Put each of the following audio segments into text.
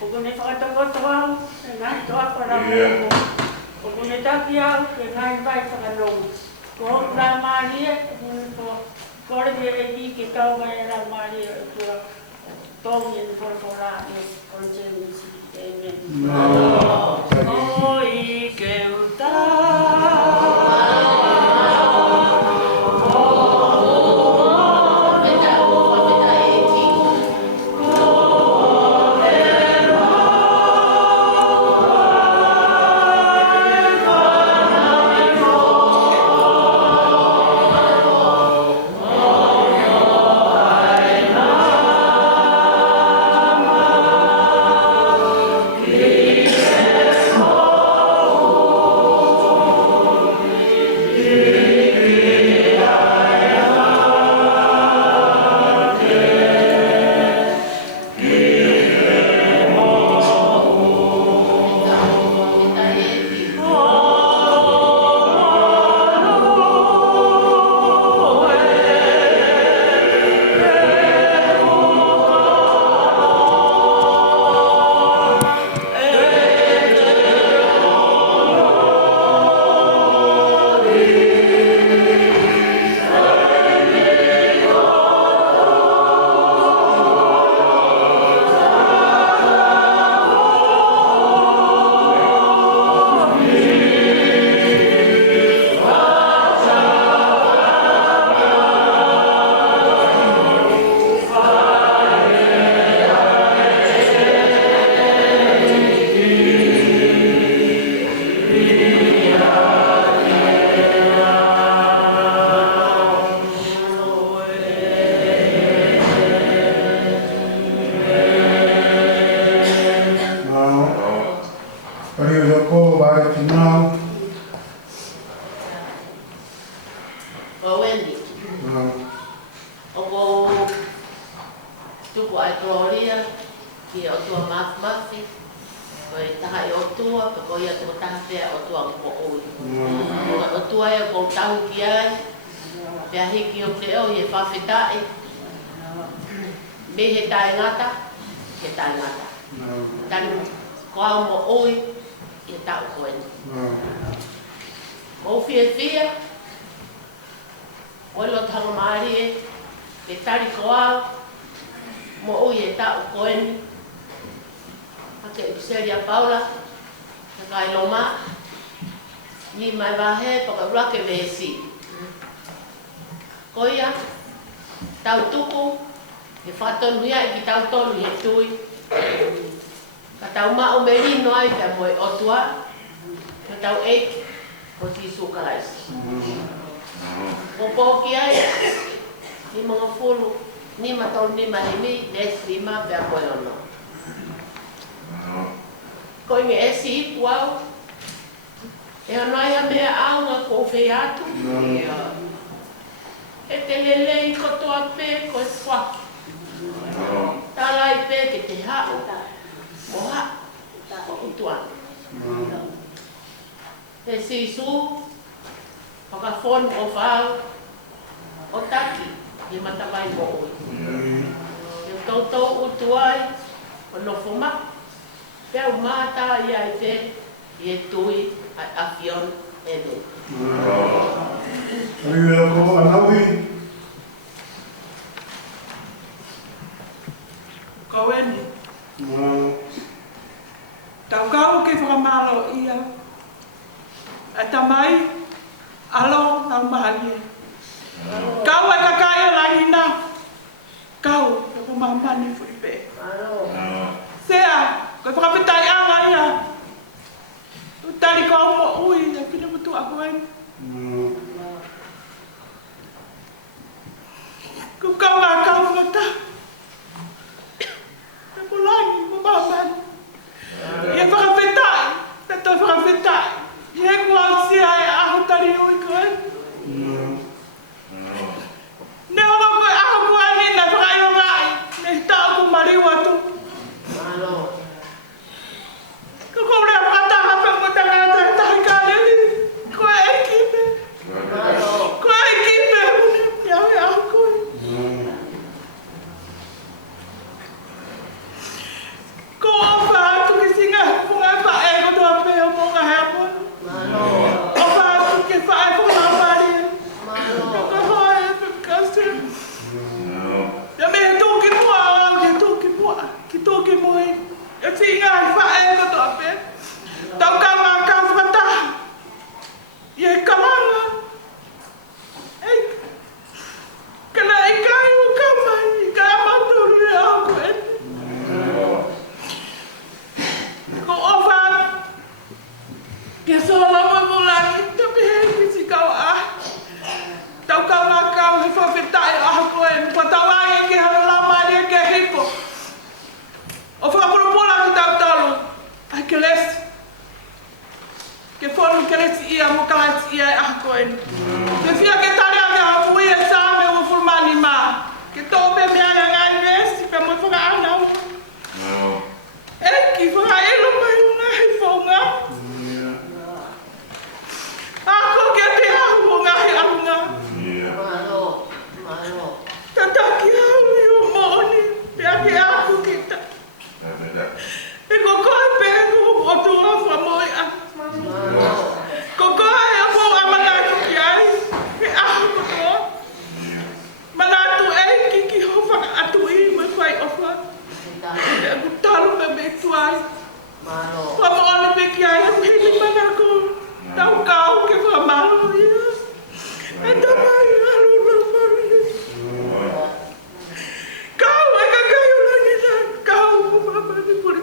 Kung nagpakatawa-tawa, nai to ako na mo. Kung nagtakiyaw, nai ba sa kanong. Kung na mali, ko rin di kita may na mali to tong in corpora is conscience. Amen. Oh, ikeuta. kere si ia mo kala si ia ako en. Ke fia ke tare ave a pui e sa me o fulmani ma. Ke to be me ana ngai mes pe mo fo ga ana. No. Ki fo ga elo mai una i fo nga. Ako ke te ako nga i arunga. Malo. Tata ki au yo mo ni. Pe ake aku kita. E koko e pe ko o tu a fa mo a. Koko e ko a mana ki ai. E aku ko. Mana tu e ki ho fa atu I mo fai ofa. E ku talu me tuai. Malo. Fa mo ona pe ki ai me ni mana ko. Tau kau ke fa malo ia. E ta mai alu na mai. Kau e ka kai lagi na kau fa ma ni por.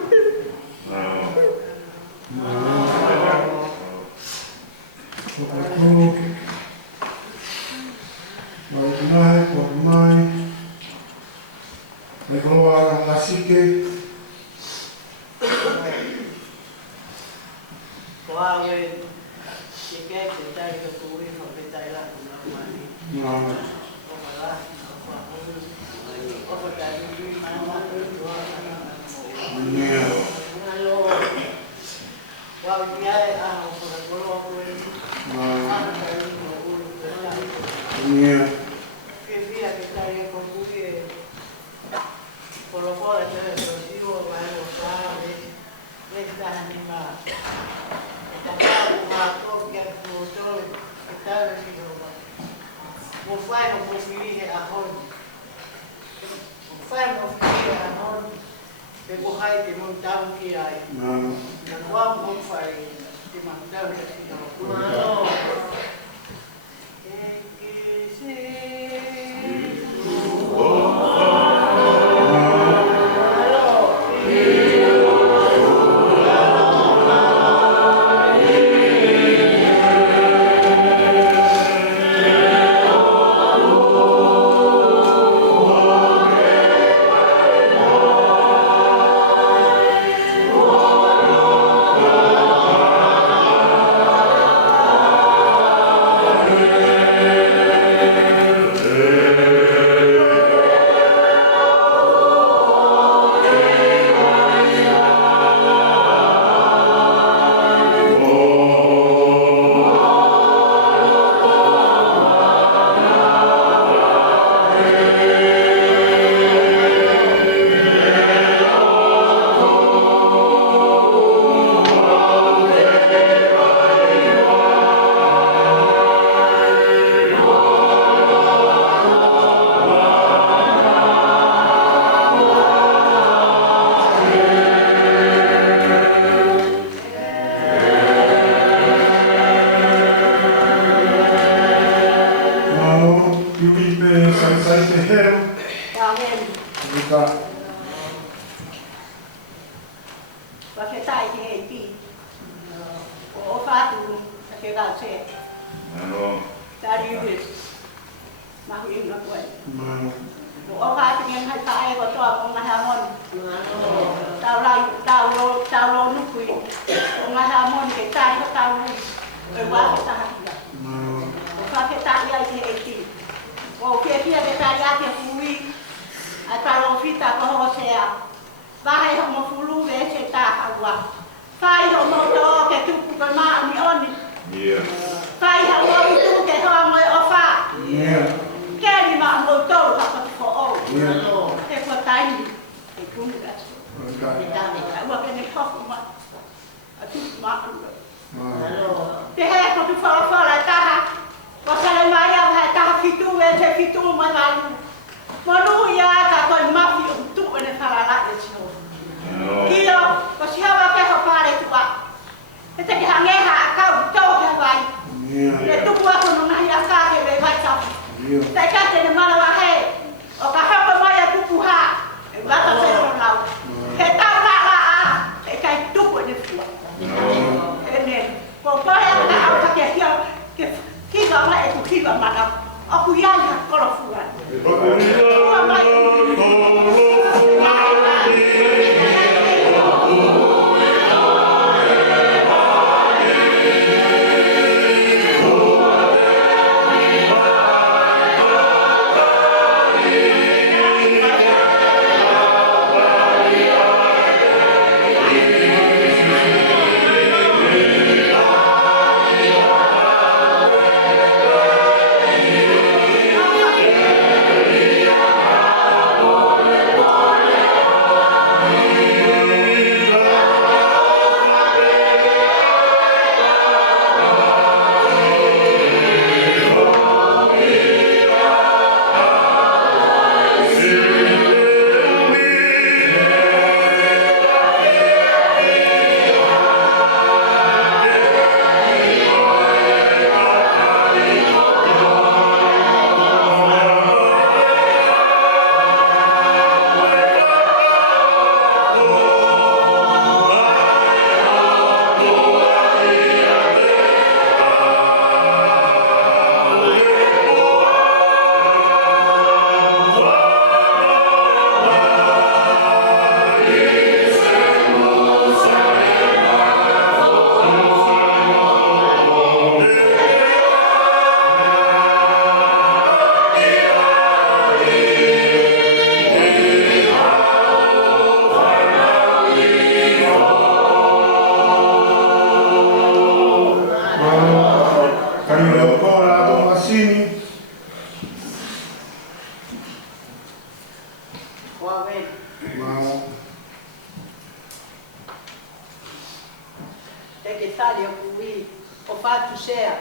que tali o kui, o fatu sea,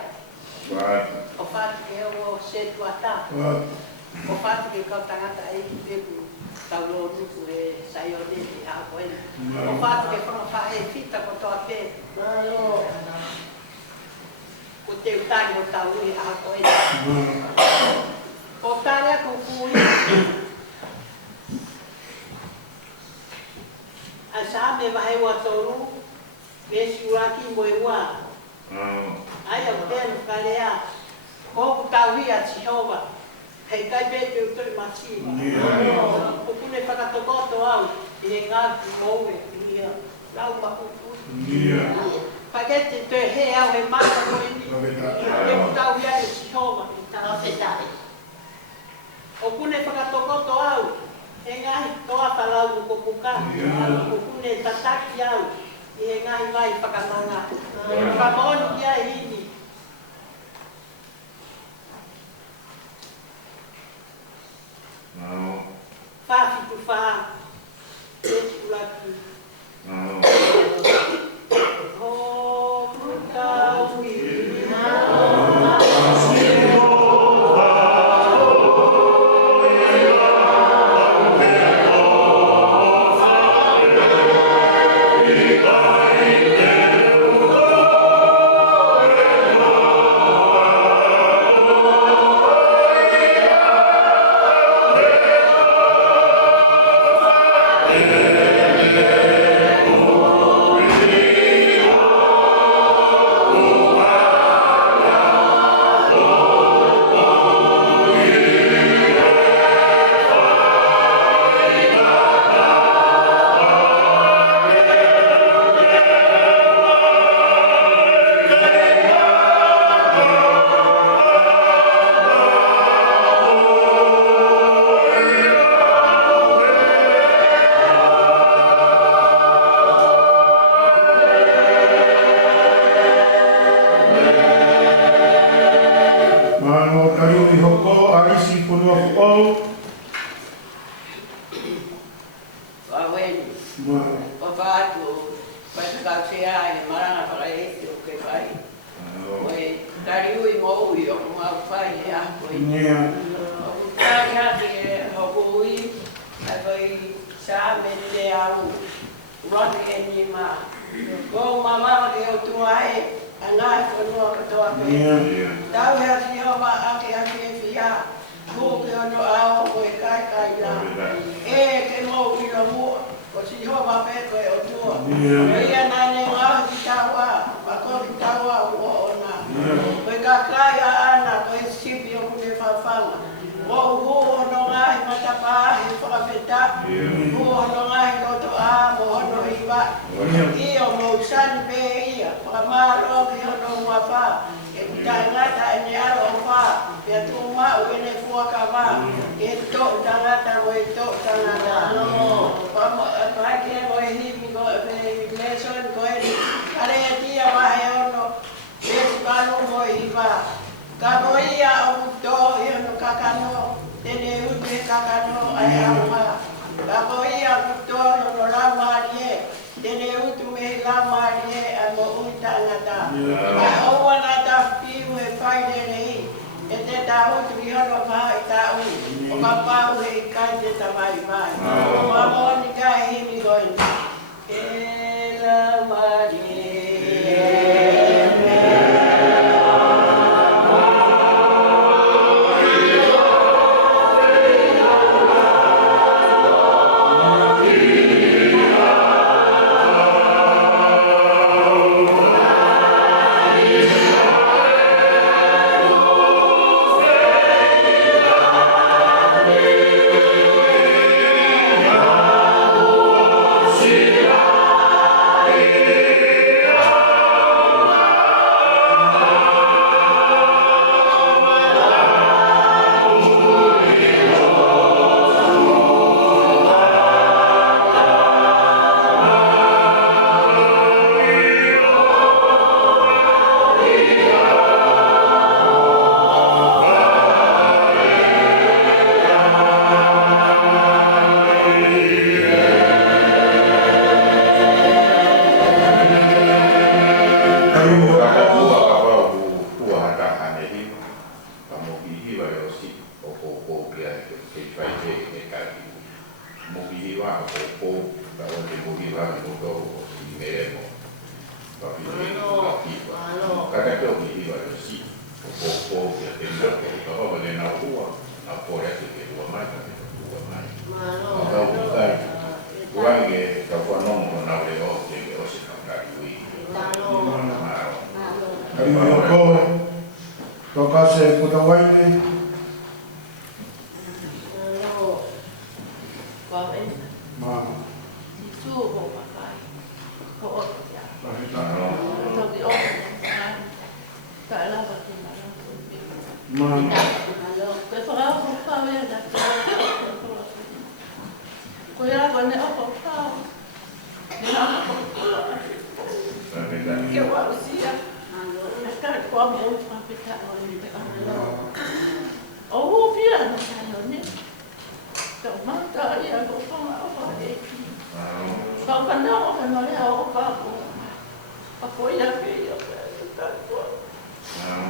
o fatu que o se tuata, o fatu que kau tangata ai peku, taulo nuku e saione e a koe, o fatu que whanga e fita ko toa pe, ko te utani o tau e a koe. O tare a kui, a sa me vahe wa toru, me siuraki mo e wa. Ai au tēnu karea, kōku tauhi a Jehova, hei kai pēte utoi masiwa. O kune whakatokoto au, i he ngāku mōwe, i rau makuku. Pakete te he au he mata koe ni, i he tauhi a Jehova, i tāna whetai. O kune whakatokoto au, he ngahi toa talau ko kuka, o kune tataki au, i he ngahi vai whakamanga. Whakaoni kia hini. Whawhitu wha, eti ulaki. Ho kutau io sì, poco che tenga poco che ne ho a fuori che tua mai Ma no. guarda che da qua non avevo che ho si cambiato qui Tokase Putawaine. No. Come? Ma. Su ho pakai. Ko ya. No di o. Kala pati na. Ma. Hello. Ke fara ko pa ya da. Ko ya ko ne o pa. Ni na ko. Ke wa usia. Kan ko mo pa pita o ni te ano. Oh, pia na ano ni. Ka mata ya ko pa o pa e. Ka pa na o ka no le o ka ko. Ako ya ke ya ka ko.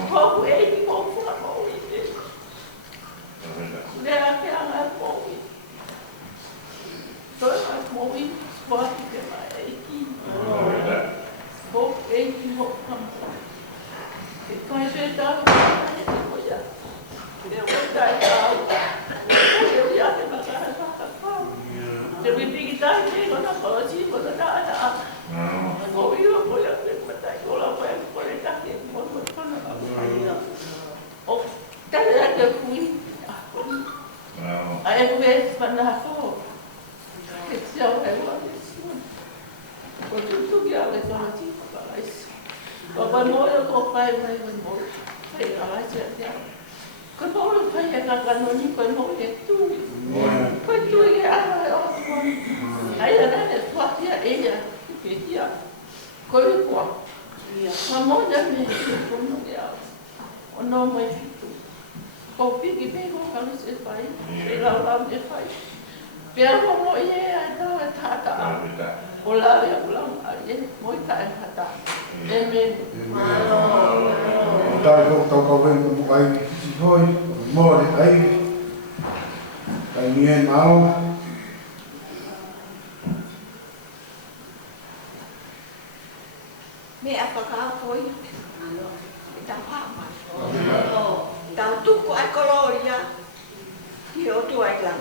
Ko e ni ko fa ko i te. Le a ke ana ko i. To a ko i ko ke mai e ki. Ko e ki mo ka. Quand je suis dans le monde, je vais Kapan mo yung kopay mo yung mo. Ay, alay siya siya. Kapan mo yung kaya kakanon yung kapan mo yung tuwi. Kapan tuwi yung alay o ko. Ay, alay, swat ya, ella. Kaya ya. Koy ko. Mamo dyan may kuno ya. Ono may fito. Kopi gibe ko kalis e fai. Ila lam e fai. Pero mo iya ito tata. Wala ya ulang ay mo ta tata. Amen. Dai ko toko ven ko ai si hoi mo le ai. Kai mien mau. Me apa ka foi? Tao pa ma. Tao tu ko ai koloria. Ki o tu ai la.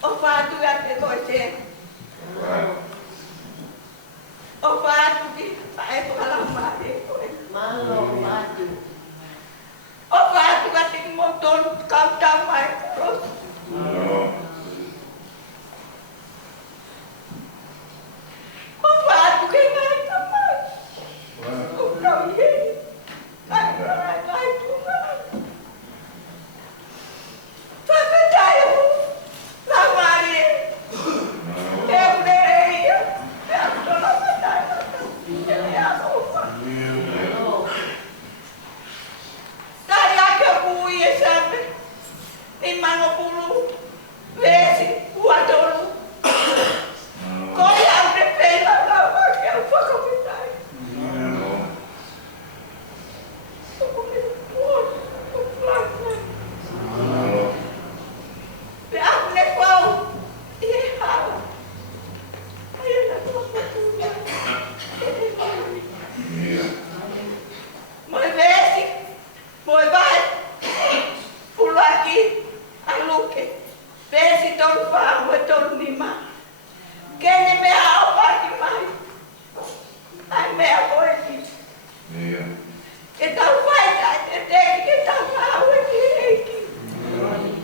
O fa tu ya te ko se. O fa tu ki ai ko la ma e ko. Malo maju. O fa tu ka te motor ka ta mai ko. O fa tu ke mai ta mai. O ka ye. Ai tu mai. Fa pe dai o. La mare. E uneria. E a tola dai. E a o. Tari ake bui e sabe. Ni mano pulu. Vesi. Uadolu. Koi abre pela la que eu vou comentar. Abre qual? E rala. Aí ela colocou tudo. Mas vê-se. Foi vai. Pulou aqui. A Luque. Vê-se todo farro, todo animal. Quem é minha alma aqui mais? Ai, minha coisa. Então vai, tem que estar mal aqui.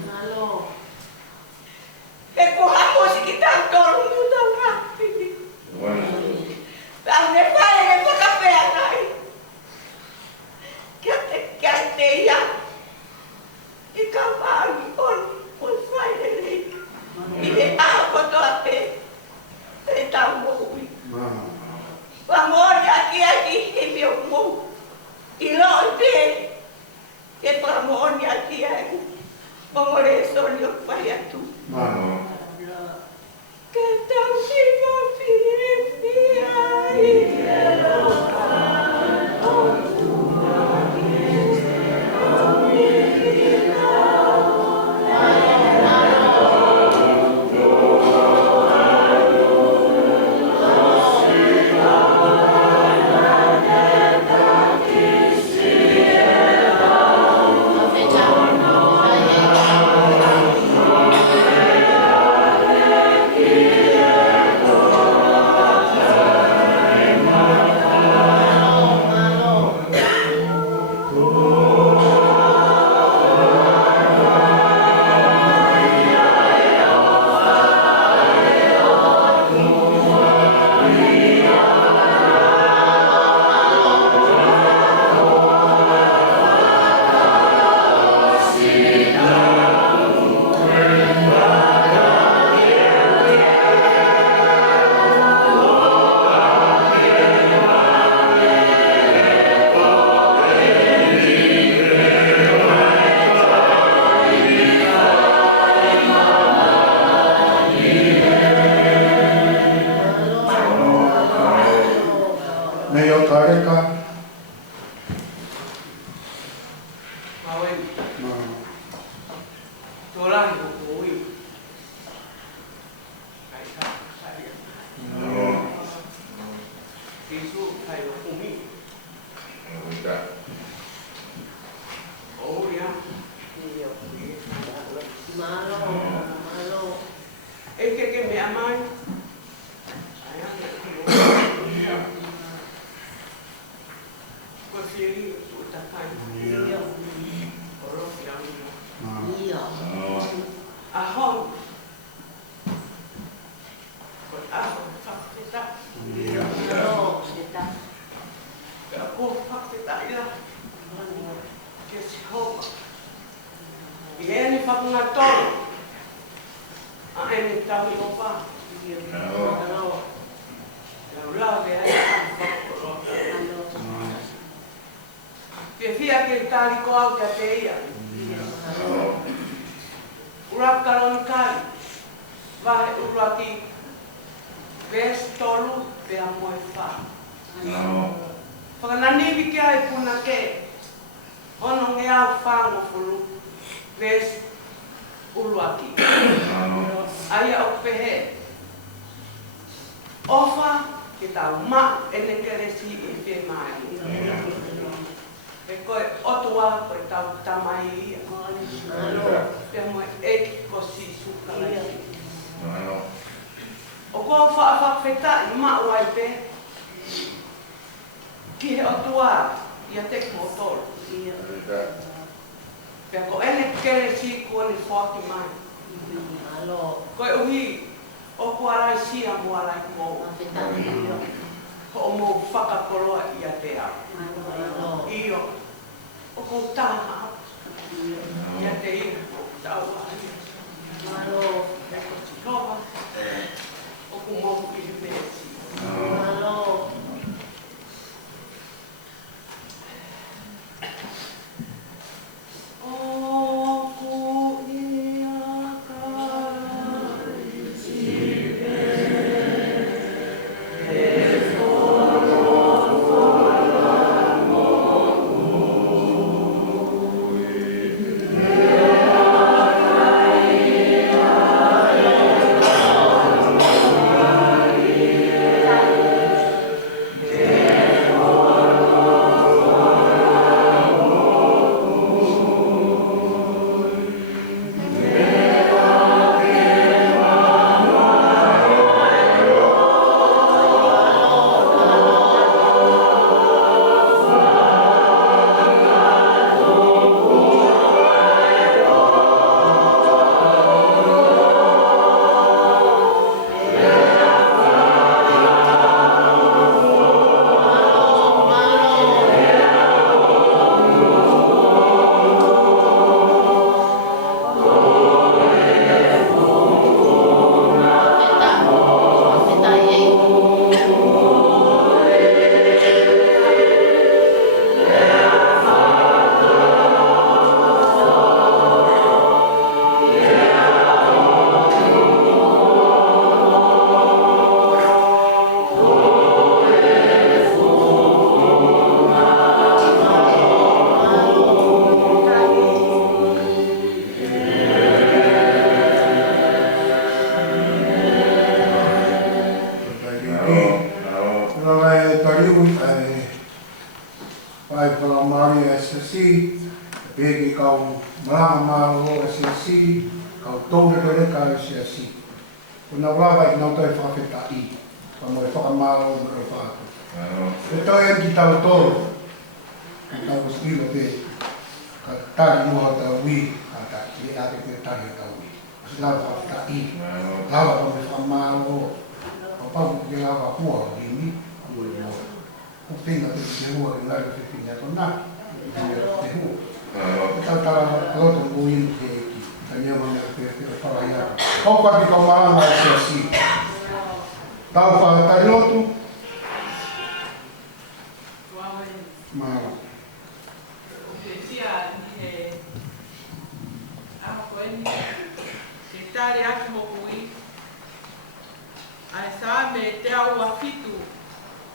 Malo. É com a música que está todo mundo rápido. A minha pai é para café aí. Que até ia. E cavalo, onde vai ele? E a água do apê. Ele está morto. O amor aqui, e meu amor. Nei o tareka. Mawen. Tolan ko ui. Kai ka saya. Isu kai ko umi. Oh ya. Malo. Que me aman.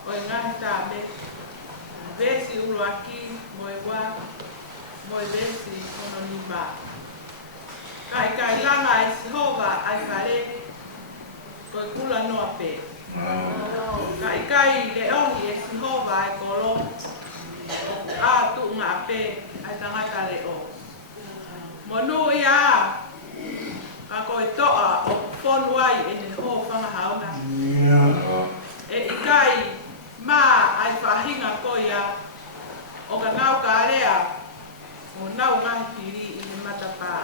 o ngahi tāme. Vesi ulu aki, moe wā, moe vesi ono ni mā. Kai langa e Sihova ai whare, koe kula noa pē. Kai le ohi e Sihova ai kolo, a tu ngā pē ai tangata le o. Monu ia, ka koe toa o whonu ai e ne ho whangahauna. E ikai mā ai whahinga ko ia o ka ngau ka area o nau ngahi piri i ne matapā.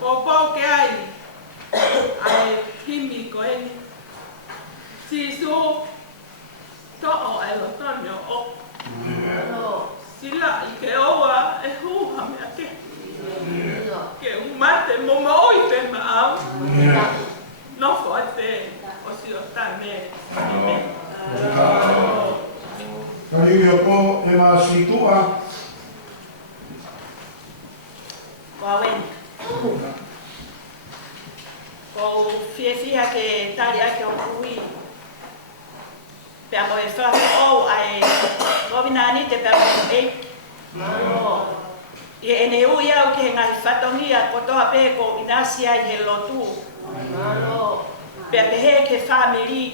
Pōpō ke ai himi ko eni. Sisu to'o e lo tonio o. Sila i ke oa e huha mea ke. Ke umate momo oi te maau. Nofo a te o si o tā me. Kari ui ko e mā situa. Ko awen. Ko fia ke tari ake o kui. Pea mo e whahu ou ai rovina ni te pea mo e. I e ne ui au ke ngai whatongia ko toa pē ko inasi ai he lotu. Pea pehe ke whamiri.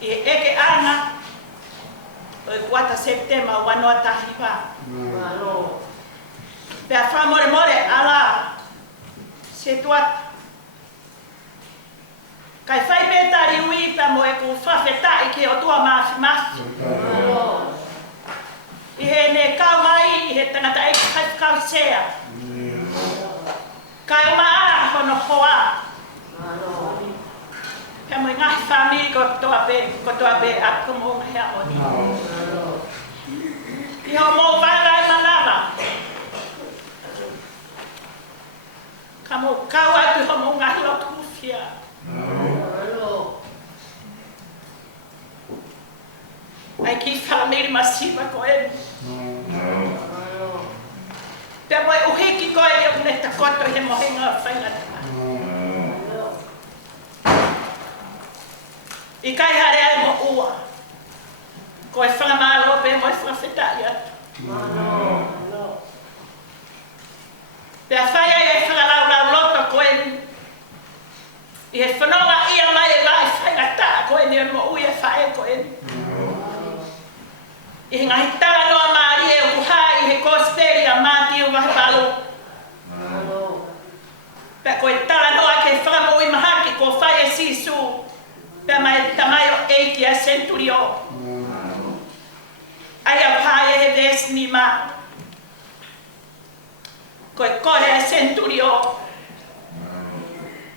I eke ana o 4 Septemba wanoa tahiwa. Pea whamore more ala se tuata. Kai whai pētari ui pea mo e ku whawhetai ke o tua mafi. I he ne kau mai i he tangata e kau sea. Kai o maara hono hoa. Pea mo i ngahi whamiri ko toa pē a kumo hea oni. I ho mō whangai manama. Ka mo kau atu ho mō ngahi o kuwhia. Ai ki whamiri masiwa ko e. Pea mo e uhiki ko e o ne takoto he mohenga whaingata. I kai hare ai mo ua. Ko e whangamalo pe mo e whawhetai atu. Pea whai ai e whangalau loto ko e. I he whanonga ia mai e lai whaingata ko e ni mo ui e whae ko e. I ngahi tala noa maari e uha i he kosperi a māti o wahi palo. Pea ko e tala noa ke whangamui mahaki ko whai e sisu. Pea mai tamai o eiki a centurio. Ai a whai e he vesni ma. Ko e kore a centurio.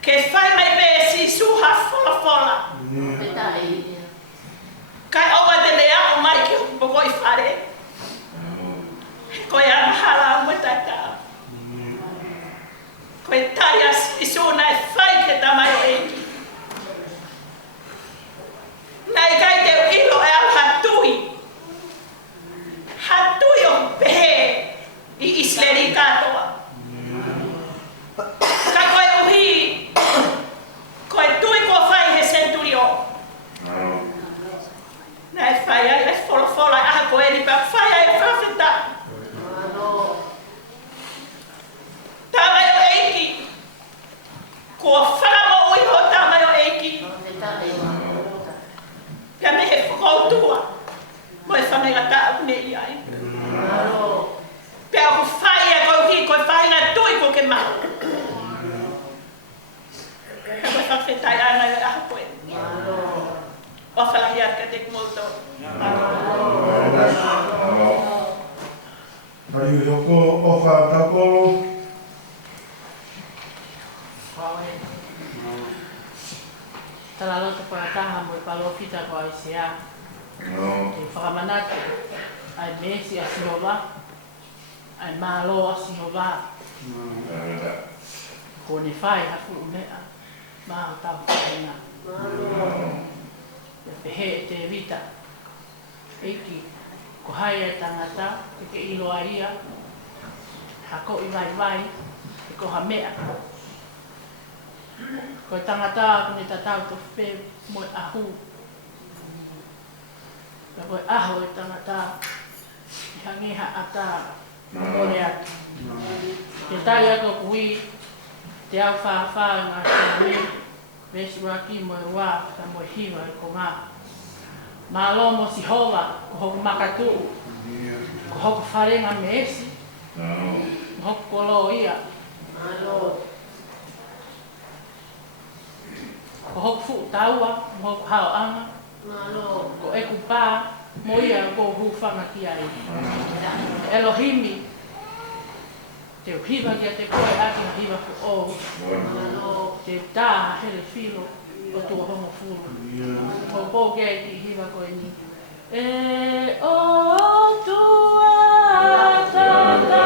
Ke whai mai pe e sisu ha fola. Kai oa te lea o mai ki poko i whare. Ko e anahala o mutata. Ko e tari a sisu na e whai ke tamai o eiki. Nai kai te ilo e au hatui. Hatui o pehe i isleri katoa. Ka koe uhi, koe tui ko whai he centurio. Nai whai ai le whola aha koe ni pa whai ai whawheta. Tāmai o eiki. Ko whanamo ui ho tāmai o eiki. Pea me he whakautua. Mo e whanegata au nei ai. Pea ko whai a koe hi, koe whainga tui ko ke mau. Pea koe whawhetai ana i aha koe. O whalahi aka te kumoto. Kari ui ko o whātakolo. Tala loto parataha mo palofita ko ai sea. Ke whakamanatu ai mesi a Sihova. Ai malo a Sihova. Ko ni whai haku umea. Maa tau whaina. Ia pehe e te vita. Eiki ko hai e tangata. E ke iloa ia. Hako i vai. E ko ha mea. Ko tangata ko ne tatau to pe mo ahu. ka koe aho e tangata, i hangiha ata, mōre atu. Ke tai ako kui, te au whawha ngā tāme, Vesi waki mo e wā, ka mo hiwa e ko ngā. Mālo mo si hoa, ko hoku makatu, ko hoku wharenga me esi, ko hoku kolo ia. Ko hoku fu taua, ko hoku hao anga, ko eku pā, mo ia ko hūwhanga ki ai. Elohimi, te hiwa kia te koe aki na hiwa ku o, te tā hele whilo o tua hongo fulu. Ko pō kia ki hiwa koe ni. E o tua tata,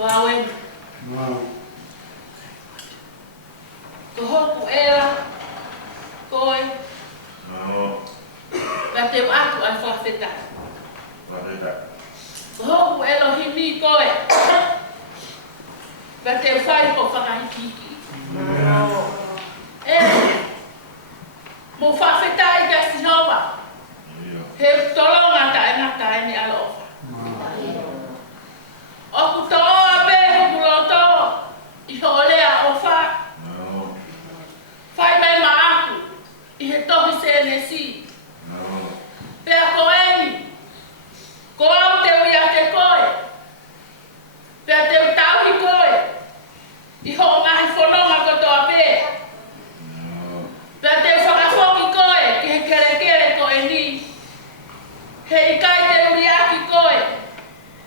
ko awen Wow. ko hoku era koe ka te atu ai whawheta ko hoku Elohimi koe ka te whai ko whakahikiki mo whawheta i ka Sinova he tolonga ta e ngata e ni alofa o ku toa be hoku loto i holea o wha whai mai ma aku i he tohi CNC pea koeni ko au te uia te koe pea te utauhi koe i ho ngahi whanonga ko toa pe pea te whakafoki koe ki he kere koe ni he i kai te uriaki koe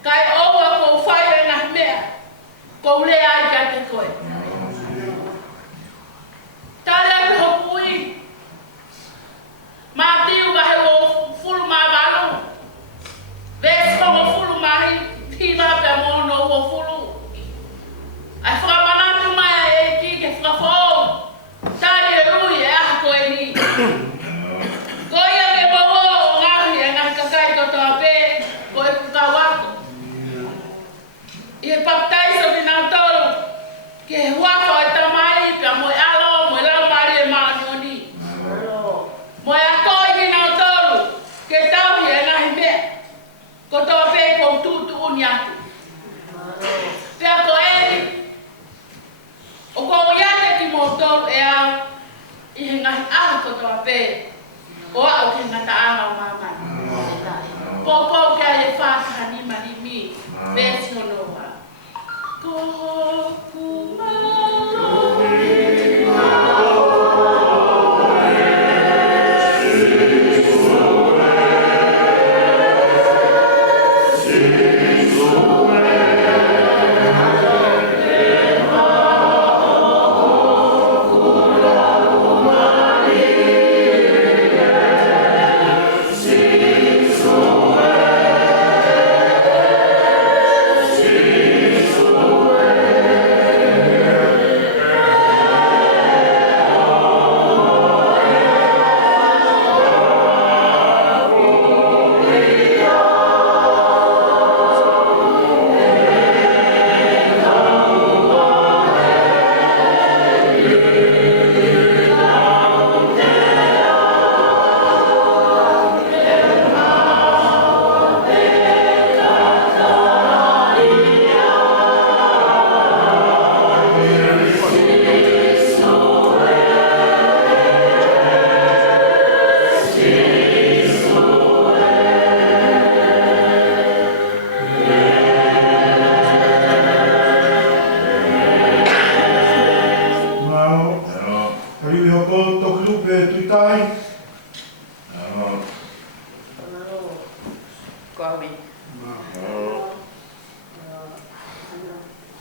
kai oua ko whai e ngahi mea ko ulea ai kai te koe tala ki hoku ui ma tiu ka he o fulu ma balu ves ko o fulu ma hi ma pe mo no o fulu ai fra banatu mai e ki ke fra fo tali e rui e a ko e ni ko ia me bobo ngahi e ngahi kakai ko to ape ko e ka wako e paptai so bina tolo ke wako e tamai pe mo alo mo la mari e ma ni mo ya ko i na tolu ke tau ye na hime ko to pe ko tu unya te ko e o ko ya te ki mo tolu e a i nga a ko to pe o a o ki na ta ana o mama po ke e fa ni mani mi ves no no wa ko ku ma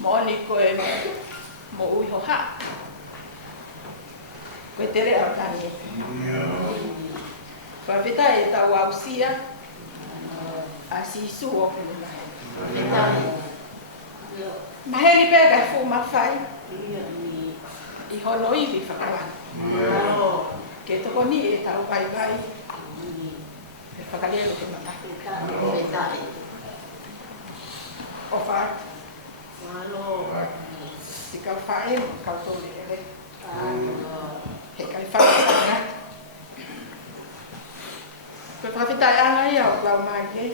Moni koe mo ui ho ha. Koe tere au tangi. Whawhita e tau au sia. A si su o kuni mahe. Maheri pēr kai fu mawhai. I hono iwi whakawana. Ke toko ni e tau pai pai. E whakalero ke mata. O wha. Si kau whae, kau tōre ere. He kai whae. Koe whawhitai anga ia o klau mai e.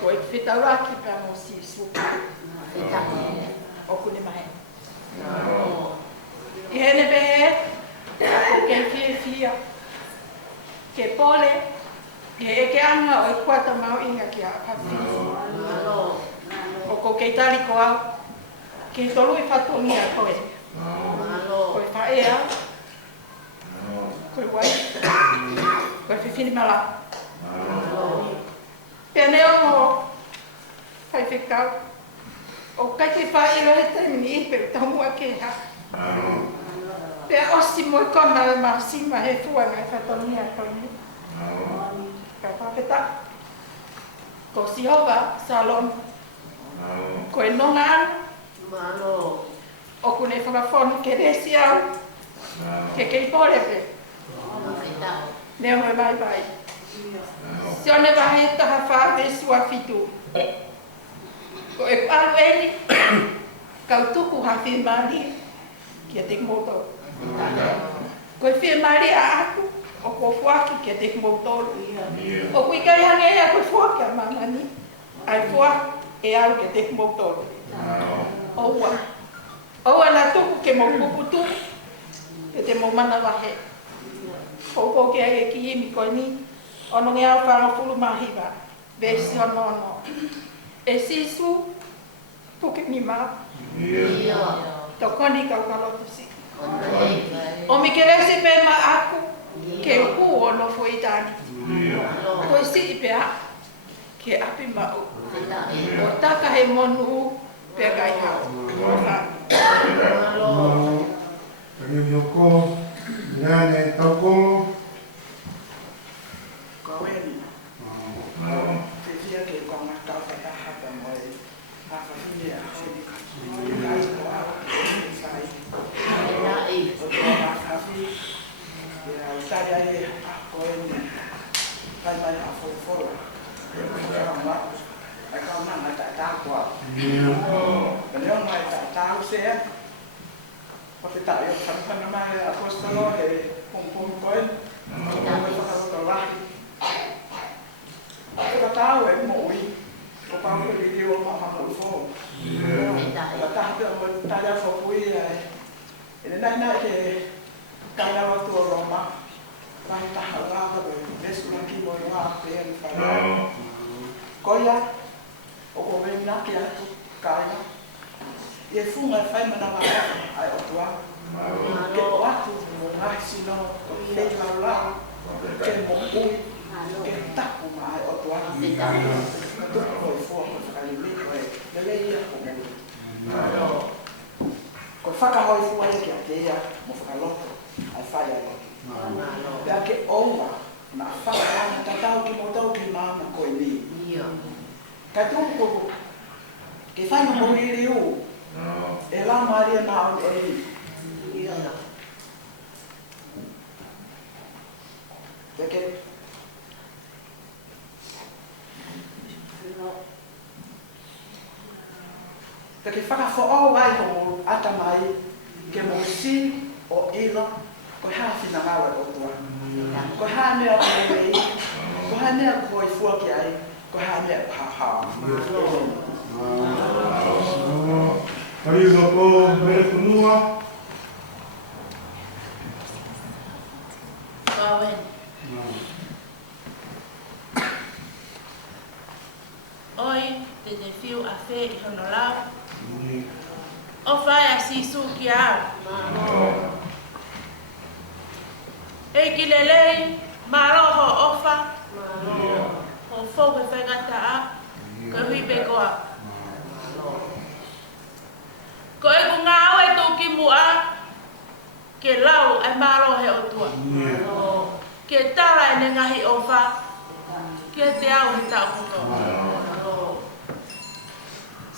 Koe whitauraki pia mo si suka. O kune mai. I hene pehe, ako ke fie fia. Ke pole, ke eke anga o i kuata mau inga ki a papi. O ko kei tari ko au, ke tolu i whatongi a koe. Koe whaea, koe wai, koe whiwhini mala. Pea neo mo whai whikau, o kai te whaero he taimini i pe tamua ke ha. Pea osi moi kona e maasima he fuanga e whatongi a koe. Ka whawheta, ko si hova salon. Koe nonga whakawhonu ke resi au, ke kei pore pe. Neo me vai vai. Se one wahe taha whawe sua fitu. Ko e paru eni, kau tuku ha whi mari kia te moto. Ko e whi mari a aku, o ko fuaki kia te moto. O kui kai hange ea koe fuaki a mamani, ai fuaki e au kia te moto. Oua. Oua na tuku ke mo kuputu, ke te mo mana wahe. Koko ke ai ki imi koe ni, ono nge au whangafuru mahiwa, vesi ono. E sisu, puke ni mā. Tau koni kau kalotu si. O mi ke resi pe ma aku, ke ku ono fo i tāni. Koe si i pea, ke api mau. O taka he monu, pea kai hao. Kariu yoko, nane tauko. Kaweni. Te fia ke kong a tau te hapa moe. A whawhine a whene kaki. Nai ko a whai. O te a whawhi. Ia o tari ai a koeni. Pai mai a whawhora. E kua ma. Ai kau nanga ta tākua. E leo mai ta tāu sea. O te tau i o whanwhana mai a apostolo e pong koen. O te whakaroto rahi. Ka tau e moi, o pāpua i o mahamu i fō. Ka tahte o taia whapui e nai nai ke kairawa tua Roma. Pai taha rāwa e lesurangi mo i wā pēni whare. Koia, o ko veni naki atu kaina. I e funga e whai mana wā ai o tua. Ke o atu mo ngai sino o lei laulao. Ke mo ui. Ke tapu mai o tua. Tuku koi fua ko whakalili koe. Lele ia ko mui. Ko whakahoi fua e kia te ia mo whakaloto. Ai whai ai o. Pea ke oua na whakahana tatau ki mo tau ki maana koe ni. Ka tuku ko ke whai mo riri u. E la maria na on e ni. Pea ke Peke whakawhoau ai ko ata mai ke mo si o ila ko hawhi na ngawe o tua. Ko hanea ko mei, ko hanea ko i fua ki ai, ko hanea ko hahau. Kariu yoko, mere kunua. Kawen. Oi, te te whiu a whē I hono lau. O whai a sisu ki au. E ki lelei, maroho ofa. O whau e whaingata a, ko hui pe koa. Ko e ku ngā au e tō ki mua, ke lau ai marohe o tua. Ke tara e ne ngahi ofa, ke te au he tau kuto.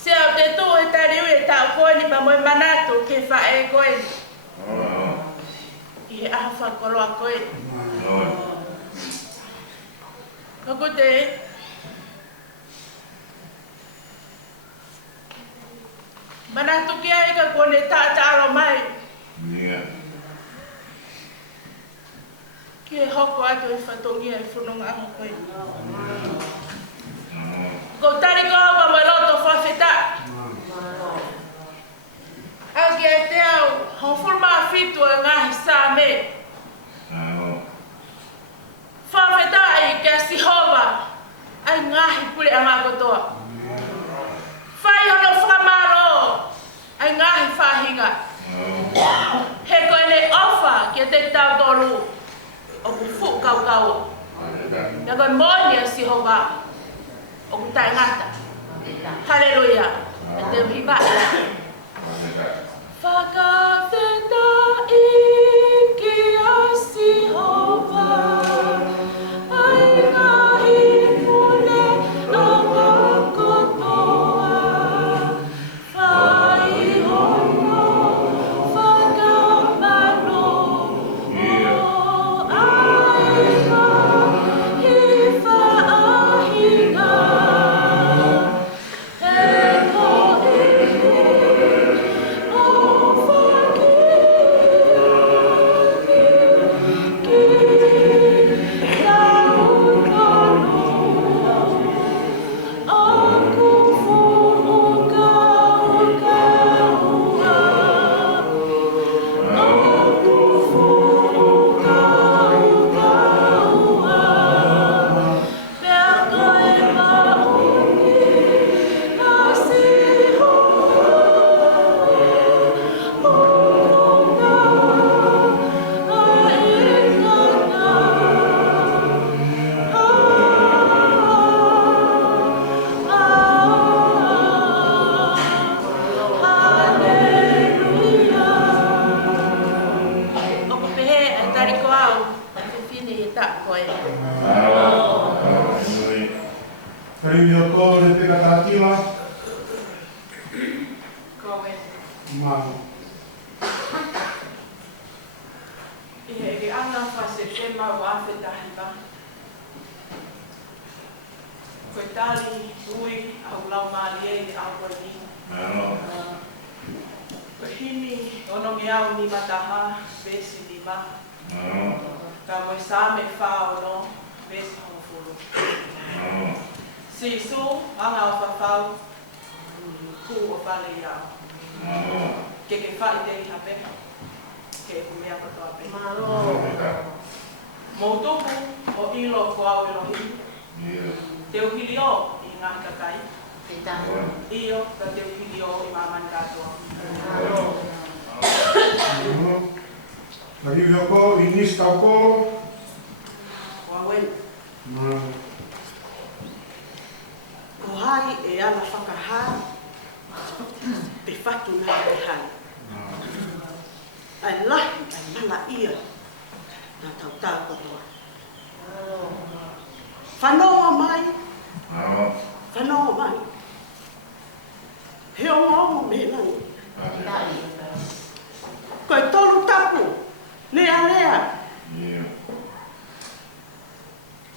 Se au te tō e tariu e tau koe ni pa moe manatu ke whae koe. I he aha whakoloa koe. Kako te manatu ki ai ka kone tāta alo mai. Ki e hoko atu e whatongi e whunonga anga koe. Ko tari koa pa moe loto whawheta. Au ki e te au, hon furma whitu e ngahi sā me. Whawheta ai kia sihova, ai ngahi pule a mākotoa. Whai hono whamaro, ai ngahi whahinga. He koe ne ofa ki te tau tolu, o ku fu kau kau. Nā koe mōni a sihova, o ku tai ngata. Haleluia. E te hiba. Whakawheta iki a Sihova, ai ngahi pule a mākotoa. Whai hono Mau. E ana fase te mau awhetahiwa. Koe tali ui au lau maali e au koe ni. Koe hini ono mi au ni mataha besi ni ma. Ka koe sa me whao no besi hongfuru. Sisu anga o whawhau ku o whale iau. Ke whai te i hape. Ke kumea katoa pe. Moutuku o ilo ko au ilo hini. Te uhili o i ngā kakai. Iyo ka te uhili o i mamani katoa. Lagi ko inis tau ko. Wawen. Ko hai e ala whakaha. Pe whatu nā e hai. Ai lahi ai mala ia. Nā tau tā kotoa. Whanoa mai. Whanoa mai. He o ngōmo me nani. Koe tolu tapu. Lea lea.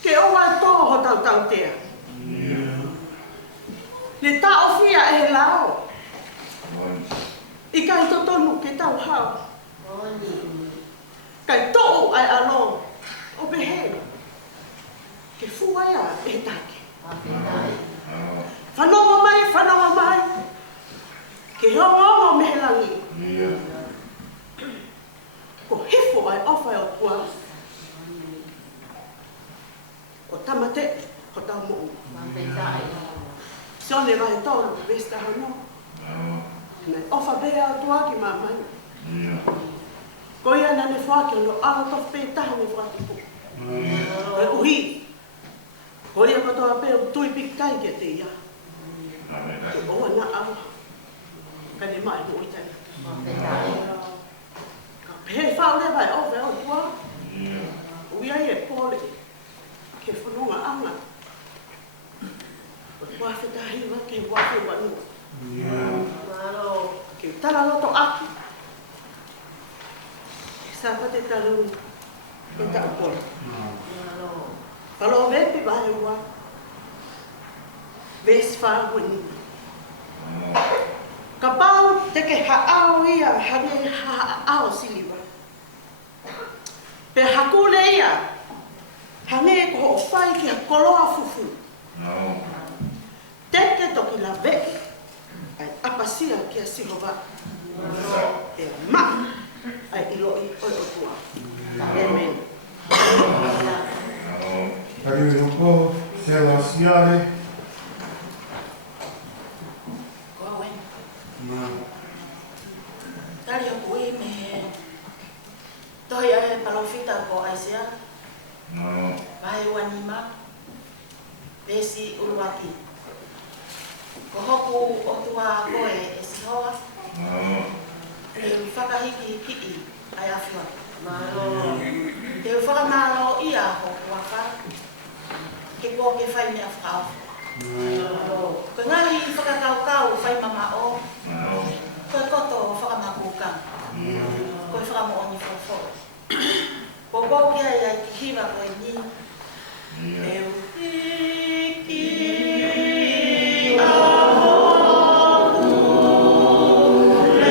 Ke o ai tō ho tau tau tea. Le tā ofia e lao. I kai to tonu ke tau hao. Kai tōu ai alo. O behe. Ke fuaia e take. Whanoa mai, whanoa mai. Ke hongongo mehelangi. Ko hefo ai awhai o kua. O tamate, ko tau mo'u. Sione vai tōru, vesta hano. Nei awha bea o tuaki mamai. Ko ia nane whaki o no ala tof pētaha me whaki po. Koe uhi. Ko ia katoa pēo tui pikai ke te ia. Ke oa na awa. Ka ne mai mo i tani. Ka pē whao le vai o veo tua. Ui ai e pōle. Ke whanonga anga. Ko whawhetahiwa ke wahe wanua. Ke tala loto aki. Sapa te talu. Ke ta upora. Kalau vepi vai ua. Ves whawini. Ka pau te ke haao ia, hane haao siliwa. Pe hakule ia, hane ko ho whai ki koloa fufu. Teke toki la veki, ai apasia ki a sihova. E ma, ai iloi oi otua. Amen. Lagi ko sela siare. Tali o kui me tohi ai palofita ko aisia. Vai wanima. Besi uruaki. Ko hoku o tua koe e sihoa. Te whakahiki hiki ai awhia. Te whakamalo ia ho waka. Ke kua ke whai me awhau. Ko ngahi whakakaukau whai mama o. Koe koto whakamakukang. Koe whakamooni whawhau. Ko kōki ai ai ki hiwa koe ni. E uhiki aho. Ai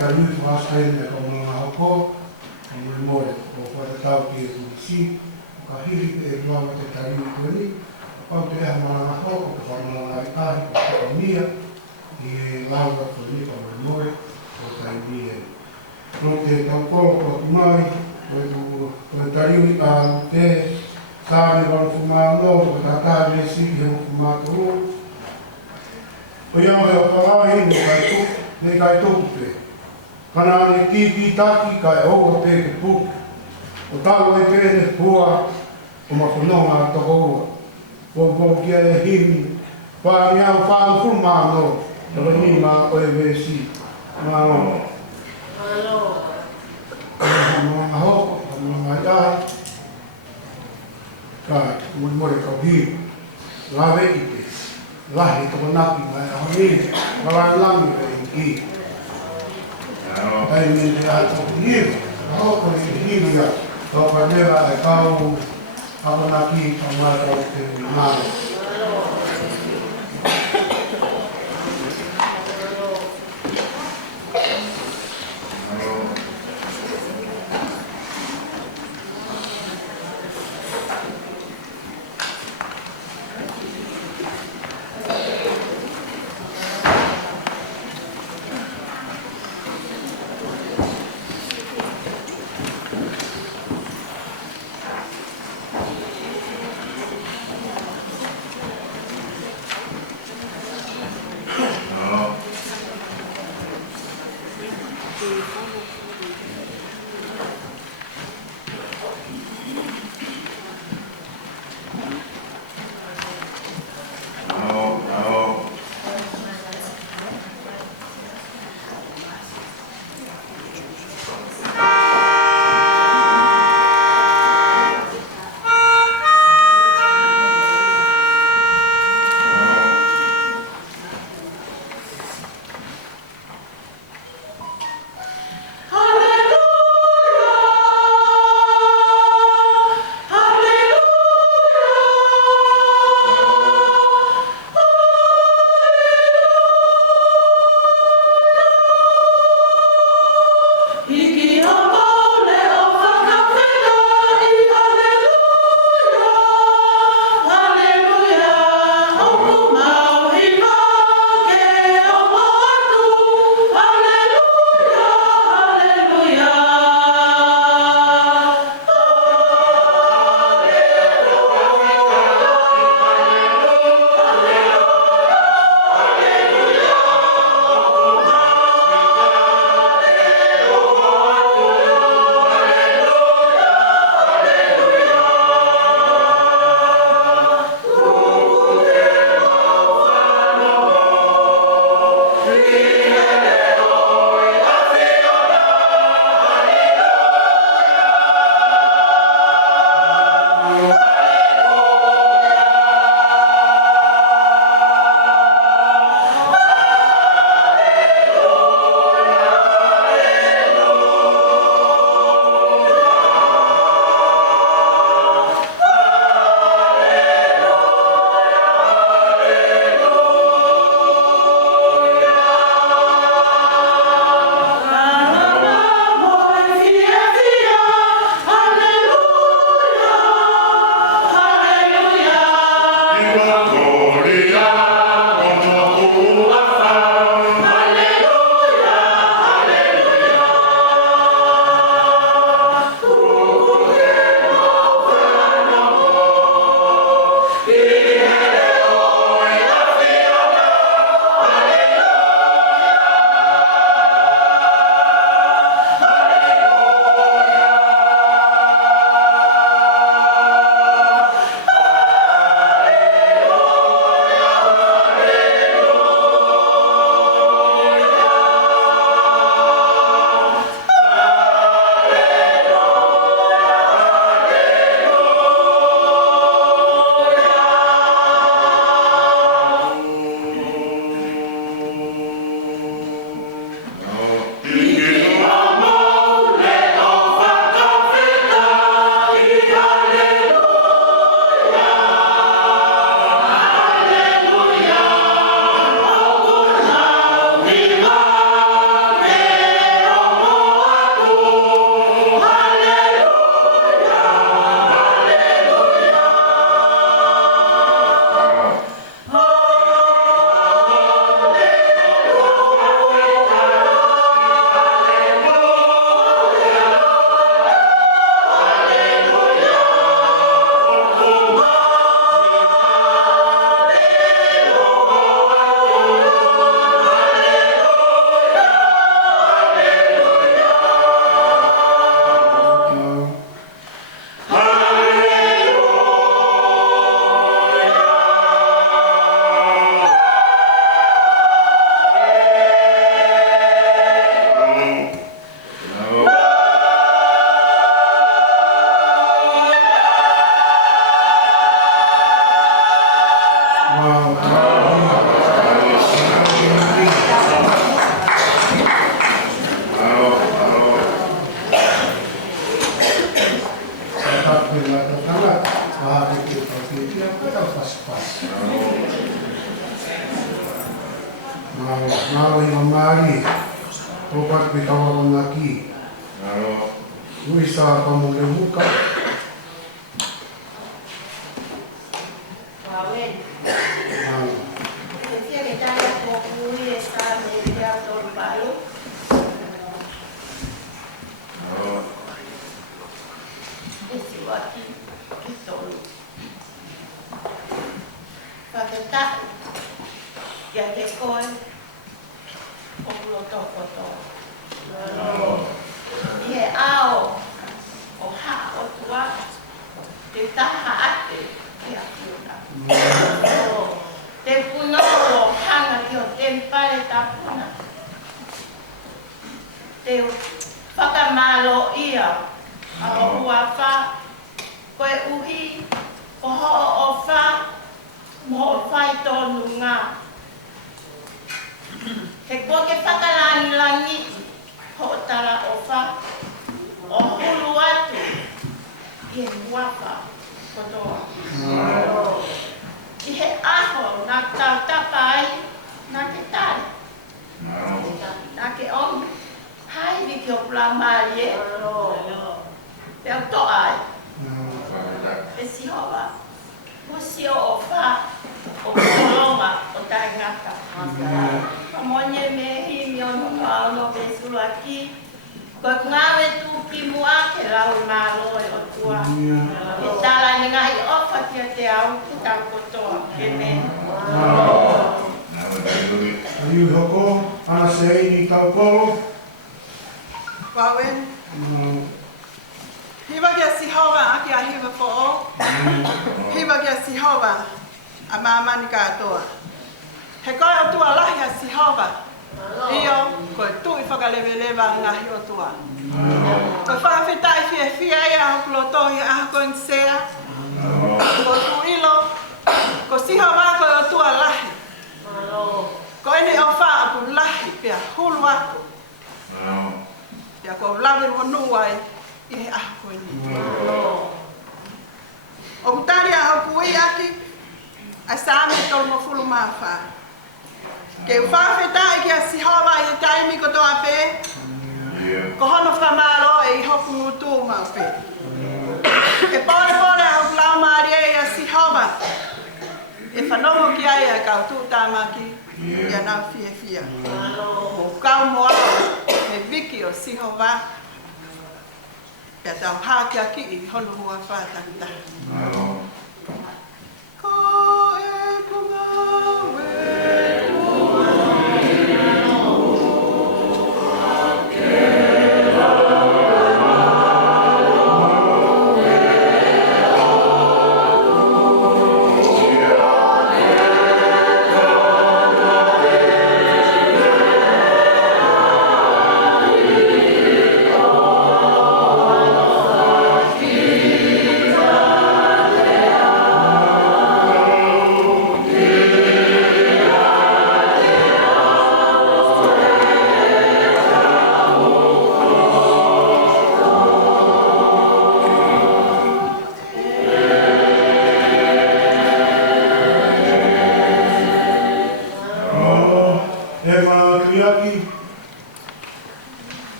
tariu tu asai ka mga hoko, ka more o whatatau ki e tulisi, ka hiri pe e luama te tariu tuani, pau te eha mga hoko, ka whananga i ahi, ka whakamia, i e laura tuani ka more o tai mia. No te taukoro ko tumai, o e tariu i a te, tāne wala whumāno, o tātāne e siki he whumātoro. O iau he o whalahi no kai tuku, ne kai tuku pe. Kana ane tipi taki kai oua pe ke puku. O talo e pēne pua, o makononga toko ua. O kia e himi, wha iau whāna whumāno, o ni mā o e wesi. Māno. Alo. Mga hoko, mga iai. Kai, more kau hiu. Lawe i te. Lahi toko naki mai a honi. Warai langi e i. Ai me te a toko hiu. A hoko i hiu ia. Tau ka newa e kau. Ako naki ka mai kau te nāre. Kari, opat pikawa lagi. Luisa kamu lemuka. Amen. Decía que ya como muy está media todo el palo. Esse aqui que todo. Para que tá e a que coi o foto. E é ao o ha o tua te tá ate que a puta. Te puno o hanga que o tempa ta puna. Te whakamalo ia a o wha koe uhi o ho o wha mo whai tonu ngā. He kua ke whakalani langi ho tala o wha o hulu atu i he waka kotoa. I he aho nā tau tapai nā ke tari. Nā ke omi. Hai di kio pula mari e. Peo to ai. E si hoa. Mo si o wha o kolonga o tai ngata. Pamonye me hi mi ono no besulu aki. Koe ngawe tu ki mua ke lau malo e o tua. E tala ni ngai ofa kia te au ku tau kotoa. Ke me. Aliu hoko, ana se ni tau polo. Wawen. Hiwa kia sihova aki a hiwa fo'o. Hiwa kia sihova a mamani katoa. He koe o tua lahi a sihova. Iyo, koe tui whakalewelewa ngahi o tua. Koe whakawhitai fia ia o kulotohi a koe nsea. Koe tuilo. Koe sihova koe o tua lahi. Koe ni o wha apu lahi pia hulu aku. Ya ko lawe wonua i he ako ni. O kutari a hokui aki a same tol mo fulu mawha. Ke uwhawheta i kia sihawa i he taimi ko toa pe. Ko hono whamaro e i hoku ngutu mau pe. Ke pole a hoku lau maari e a sihawa. E whanongo ki ai a kau tūtamaki i a nau fia. Mo kau mo au. He wiki o sihova. Pea tau hāki aki i hono hua whātangita. Ko e kunga we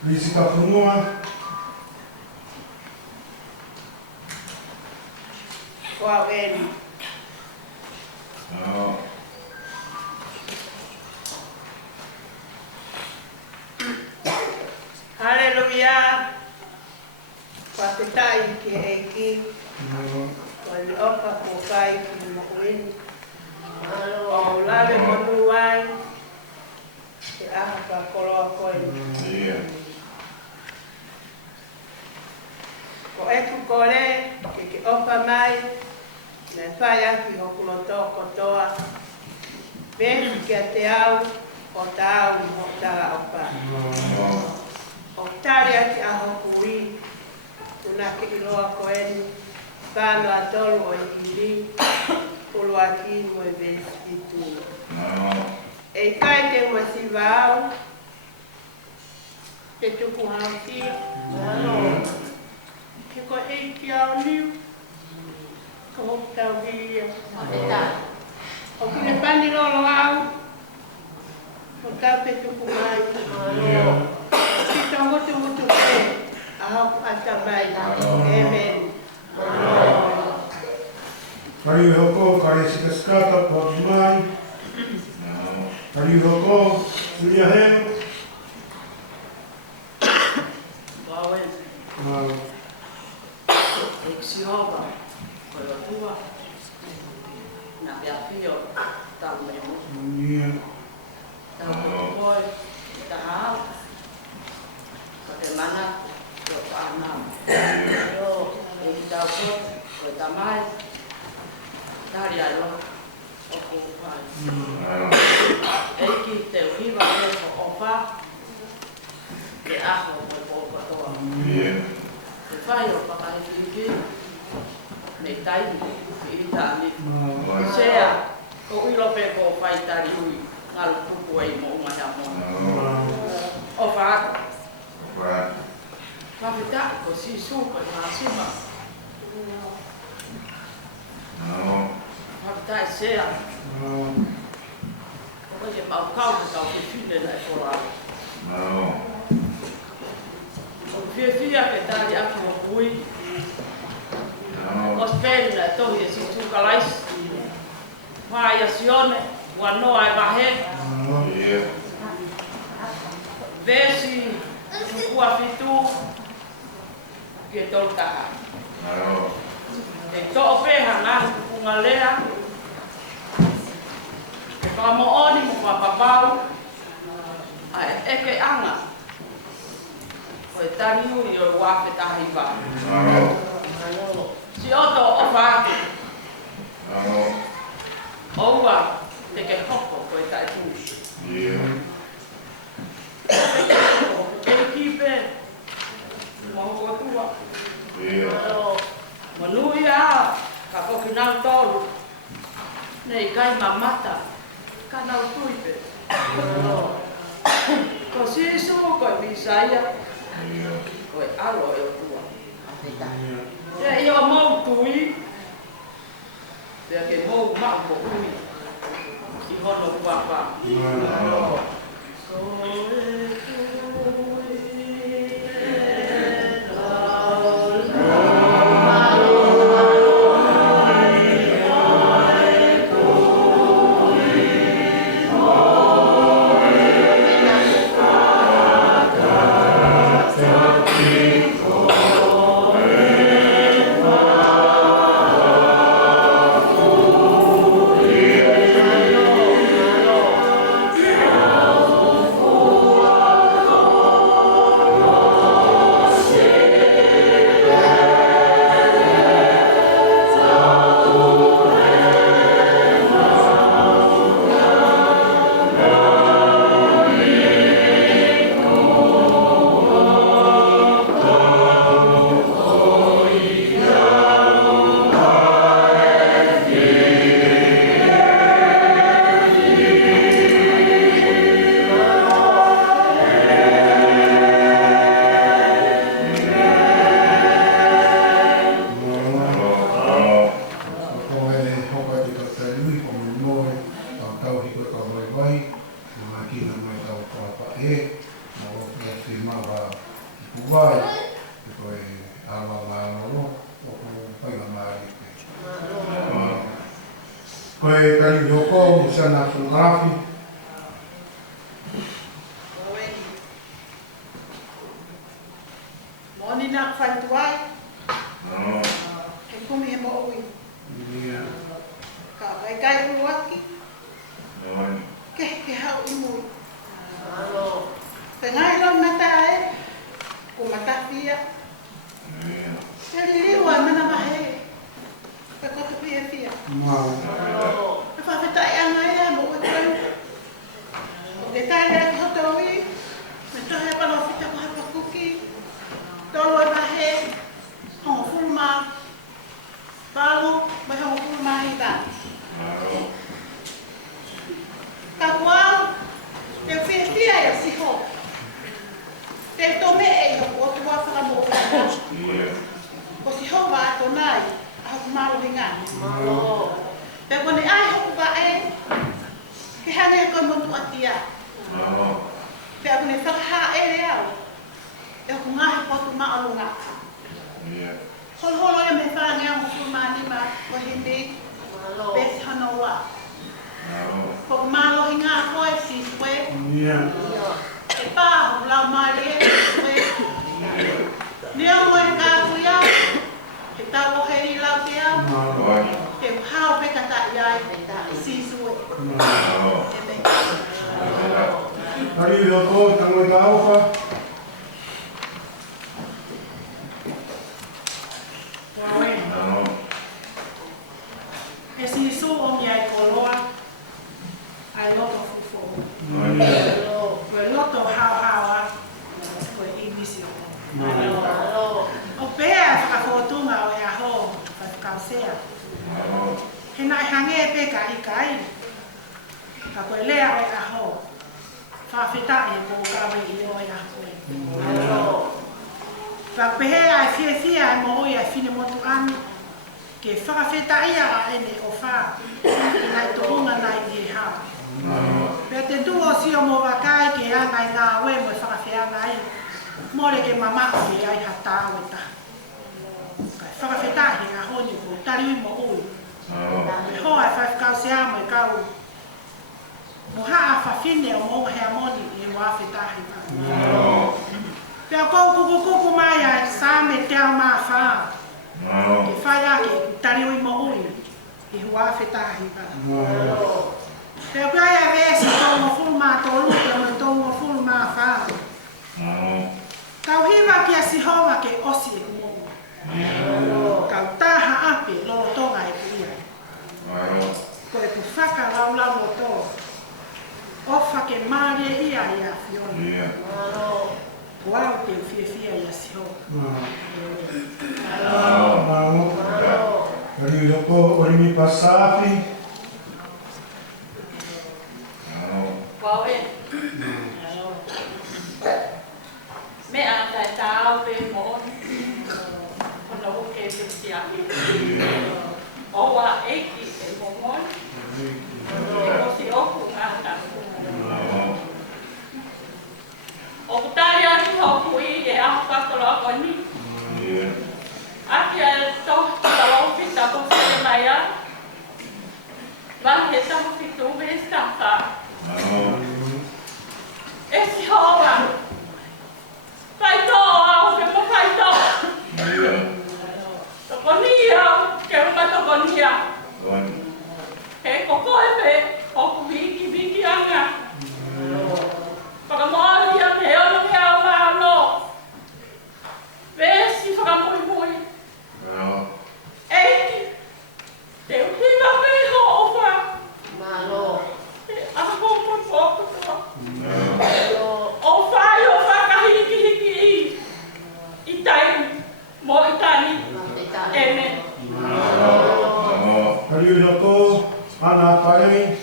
Risika punua. Waweni. Haleluya. Pakitai ki eki. Wali oka kukai ki mokuin. O lale monuai. Ki aha ka koloa koe. Ko eku kore, ke opa mai, na whai aki hokuloto kotoa. Behi kia te au, o ta au mo tala opa. O tari aki a hokui, tunake iloa koeni, whāno a tolu o ihiri, ulu aki mo e besitu. E kai te masiva au, te tuku hauti, ke ko e ki au liu, ko Ko tau hi. O kine pani lolo au. O ka pe tuku mai. Si tongo tuku pe. Ahau atabai. Amen. Kari hoko, kari sikaskata, pokimai. Kari hoko, sulia heo. Wawen. Exiova. Koe tua. Na pia pio. Tau memo. Tau koe. Tahau. Koe mana. Koe panam. Yo. Eki tau koe. Koe tamai. Tari alo. Oku pai. Eki te uhiwa e ofa. Ke aho koe po katoa. Te whai o whakahiki me taimi ki itani. Sea, ko uilope ko whai tari hui, ngalu tuku ei mo umai amona. O whaata. Whawhita ko si suka i hasima. Whawhita e sea. Ko koe mau kau ki kau ki whine na e kora. O whiawhia ke tari aki o hui. O spēri na tohi e si tūkalaisi. Whai a sione, ua noa e wahe. Vesi, tukua fitu, ki e tolu taha. E to'o peha ngahi kukunga lea. E whakamooni mo whapapau. Ai eke anga. Koe tari hui o wafe tahi wa. Si oto o whaake. Oua, te ke hoko koe tai tū. Ke kipe. Mahoko tua. Manui a, ka koki nau tolu. Nei kai mamata. Ka nau tuipe. Ko sisu koe misaia. Koe alo e o tua. Ia ia mau tui. Ia ke mau mau ko ui. I hono kuapa. Koe kari hoko, musana fotografi. Moni nak whai e kumi e mo ui. Ka vai kai uruaki. Ke hau i mui. Te ngai lo mata e, ko mata pia. Te liliwa mana mahe. Pe koto pia pia. Pe whawhetai anga e mo ui tau. O ke tai ea ki hoto ui. Me tohe pala whita mahapa kuki. Tolo e mahe. Hongo fulma. Palu, mai hongo fulma i ba. Ka kuau, te whiawhia e si ho. Te tome e ho o te wawhaka mo. Ko si ho wa ato nai, a hoku malo hinga. ne ko mo tu atia. Pe aku ne whakaha e reo. E aku ngahi potu ma alu ngā. Holo e me whāngia o furmani ma wahine. Besi hana ua. Ko malo i ngā koe si swe. E pāhu lau mare e swe. Nea mo e kā kuia. E tau o hei lau te au. E hao pe kata iai si swe. E me. Ari loko tango i aufa. E si su o mi ai koloa. Ai loto fufo. Koe loto hao-haoa. Koe invisio. O pēa e whakafotunga o e aho. Whakausea. He nai hange e peka i kai. Ka koe lea o e aho. Whawhetai e kō kawe i o e aho. Ka pehea e fia e mo oi e fine motu anu. Ke whakawhetai a ene o wha. I nai tohunga nai i e hao. Pea te tu o si o mo wakai ke angai ngā oe mo e whakawhea ngai. More ke mama ke ai hata o e ta. Ka whakawhetai he ngā honi ko tariui mo oi. Me hoa e whakawsea mo e kau. Mo haa whawhine o mo hea moni e wawhetahi ma. Pea kou kuku mai ai sa me te au maa whaa. Ke whai ake e tariui mo oi. E wawhetahi ma. Pea kai a vesi tau mo fulu maa tolu ke mo tau mo fulu maa whaa. Kau hiwa ki a sihowa ke osi e kumo. Kau taha ape lolo tonga e kuia. Ko e ku whaka lau o tō. Ofa ke maare ia i a whiona. Ko au te whiawhia i a sihowa. Ari loko orimi pasafi. Wow, me a tai tau pe mon. Kono ke te sia. O wa eki e mon. O si oku ngata. O kutari ati hoku i e aho kakolo ko ni. Ati e to talo pita ko se mai a. Va he tamo fitu me staka. E si hoa. Pai tō au, ke mo pai tō. Toko ni au, ke uma toko ni au. He koko e pe, oku viki anga. Whakamoari a me ono me au maano. Vesi whakamui. Eiki. Te uhiwa me ho ofa. Aha ko mo foko toa. O whai o whakahiki i tai mo i tani e me. Ari loko ana pai.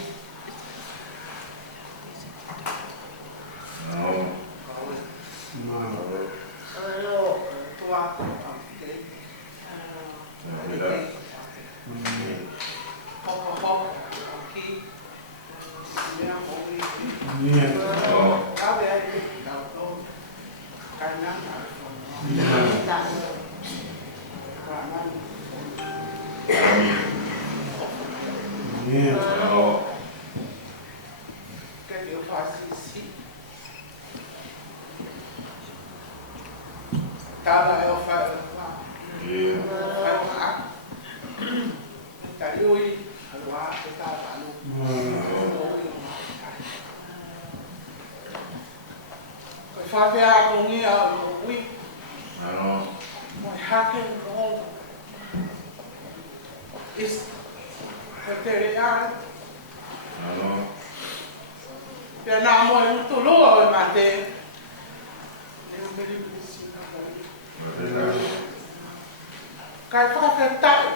Kai whakawhetai.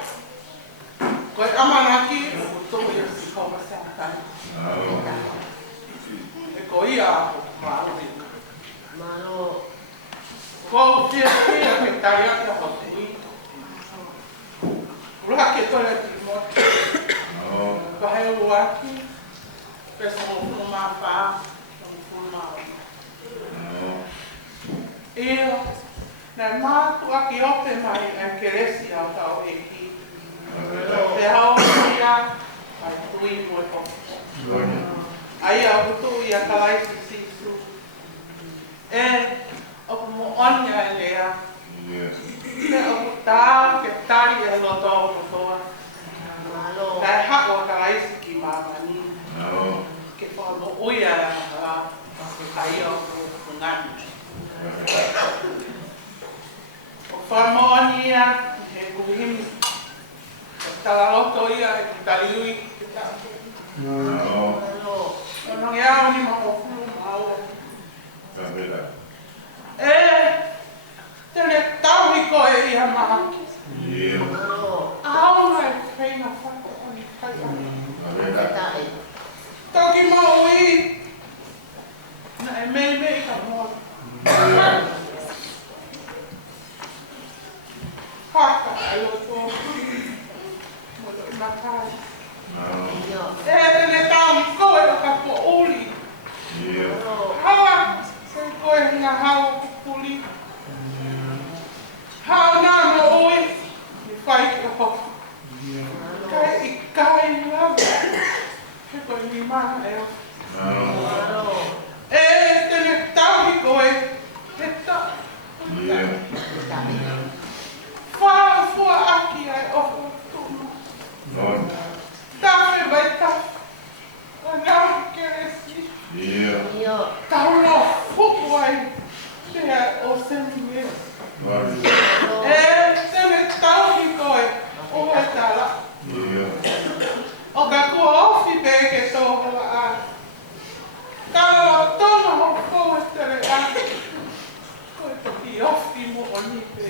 Koe amanaki, o tō i a si koma sātai. E ko ia o maori. Ko fia ke tai ake ho tui. Ruha ke toia ki moti. Ko hei uaki. Pesa mo mapa, mo Io, nel mato a che ope mai a keresi au tau e ki. Te hao ia, ai tui mo e ko. Ai au kutu ia kalaisi sisu. E, o mo onia e lea. Te o tau ke tari e lo tau kotoa. Kai hako a kalaisi ki mamani. Ke wha mo uia e a ke kai au ngani. O whamoani ia, he kuhimi. O talaroto ia, e ki taliui. Ono ia o ni mahofulu maua. E, tele tauhi koe ia maha. Auna e whaina whako o ni kai. Toki maui. Na e mei ka mua. Haka ai o tō. Moto i matai. E tene tāu koe o ka po uli. Hawa se koe ngā hau o kupuli. Hau nā mo oi. Ni whai ki o hofu. Kai I kai lawa. He koe ni maha e o. E tene tāu koe. He tā. Whā fua aki ai oho tūma. Tāwhi vai tāwhi. A ngā keresi. Tau no fuku ai. Tea o semi mea. E tene tauhi koe. O he tala. O ka kua ofi beke tōhala a. Kala tōna ho koe tere a. Koe toki ofi mo o nipe.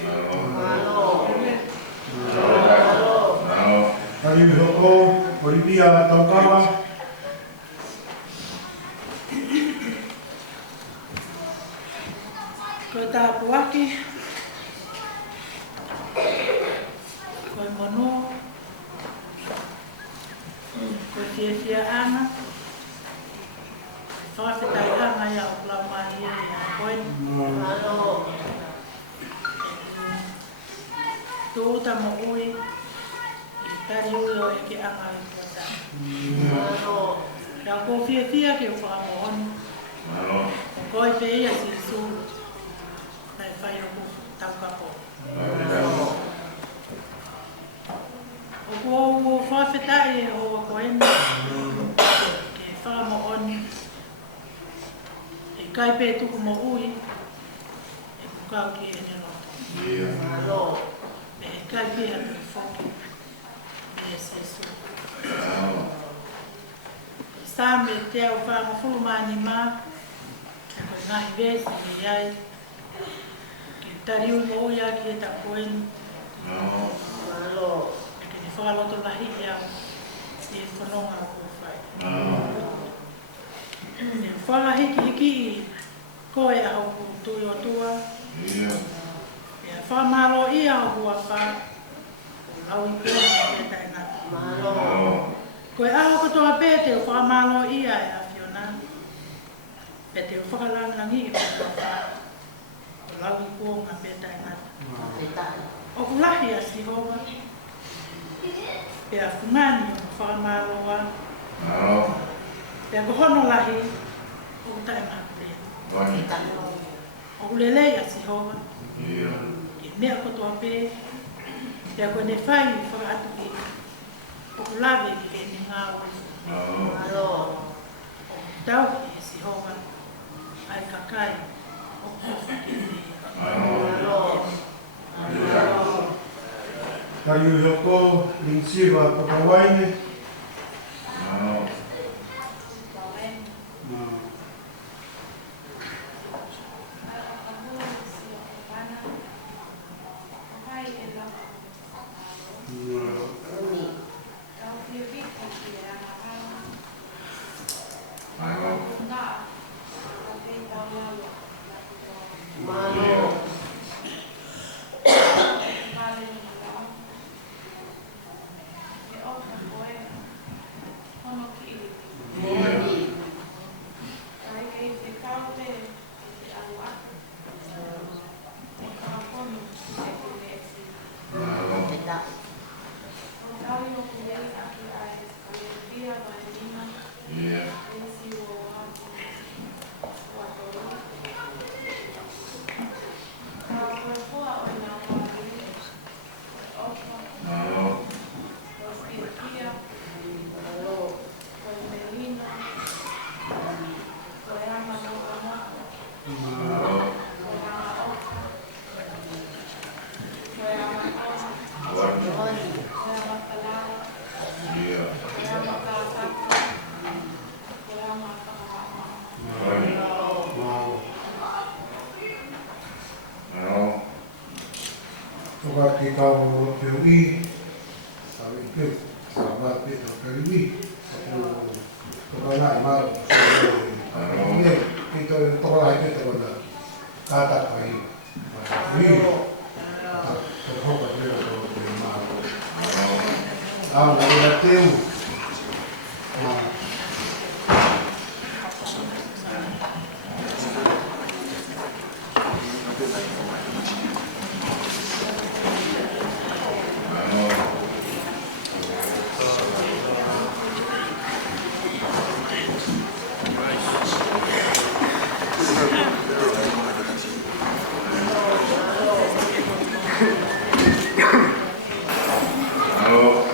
Kari hoko, Olivia Taukawa. Koe tāpuaki. Koe mono. Koe fia ana. Whawhetai anga ia o Plaumani ia koe. Tōta mo ui. Tari ui o eke anga i kota. Rau ko fia ke o whakamohoni. Koe pe ia si su. Nai whai o ku taukako. O kua whawhetai e hoa koeni. Ke whakamohoni. E kai pe tuku mo ui. E kukau ki e nero. E kai pe atu whoki. Same te au whanga fulumani mā, e koe ngahi vesi me iai, ke tariu mo ia ki e ta koeni. E ke ne whakaloto lahi i au, i e whanonga o kua whai. Ne whanga hiki I koe au ku tui o tua. E whamaro I au kua whai. Au I pēna me tai nā. Koe aho katoa pē te o whakamalo ia e a whiona. Pe te o whakalangangi I whakawha. O lau I kōnga me tai nā. O kulahi a Sihova. Pe a whungani o whakamalo a. Pe a kohono lahi o tai nā te. O kulelei a Sihova. Ke mea katoa pē. Te koe ne whai I whakaatu ki o kulawe ki e ni ngā oi. O tau ki e Sihova. Ai kakai o kofu ki e. Kari hoko, Linsiva Pakawaine. Malo. Oh,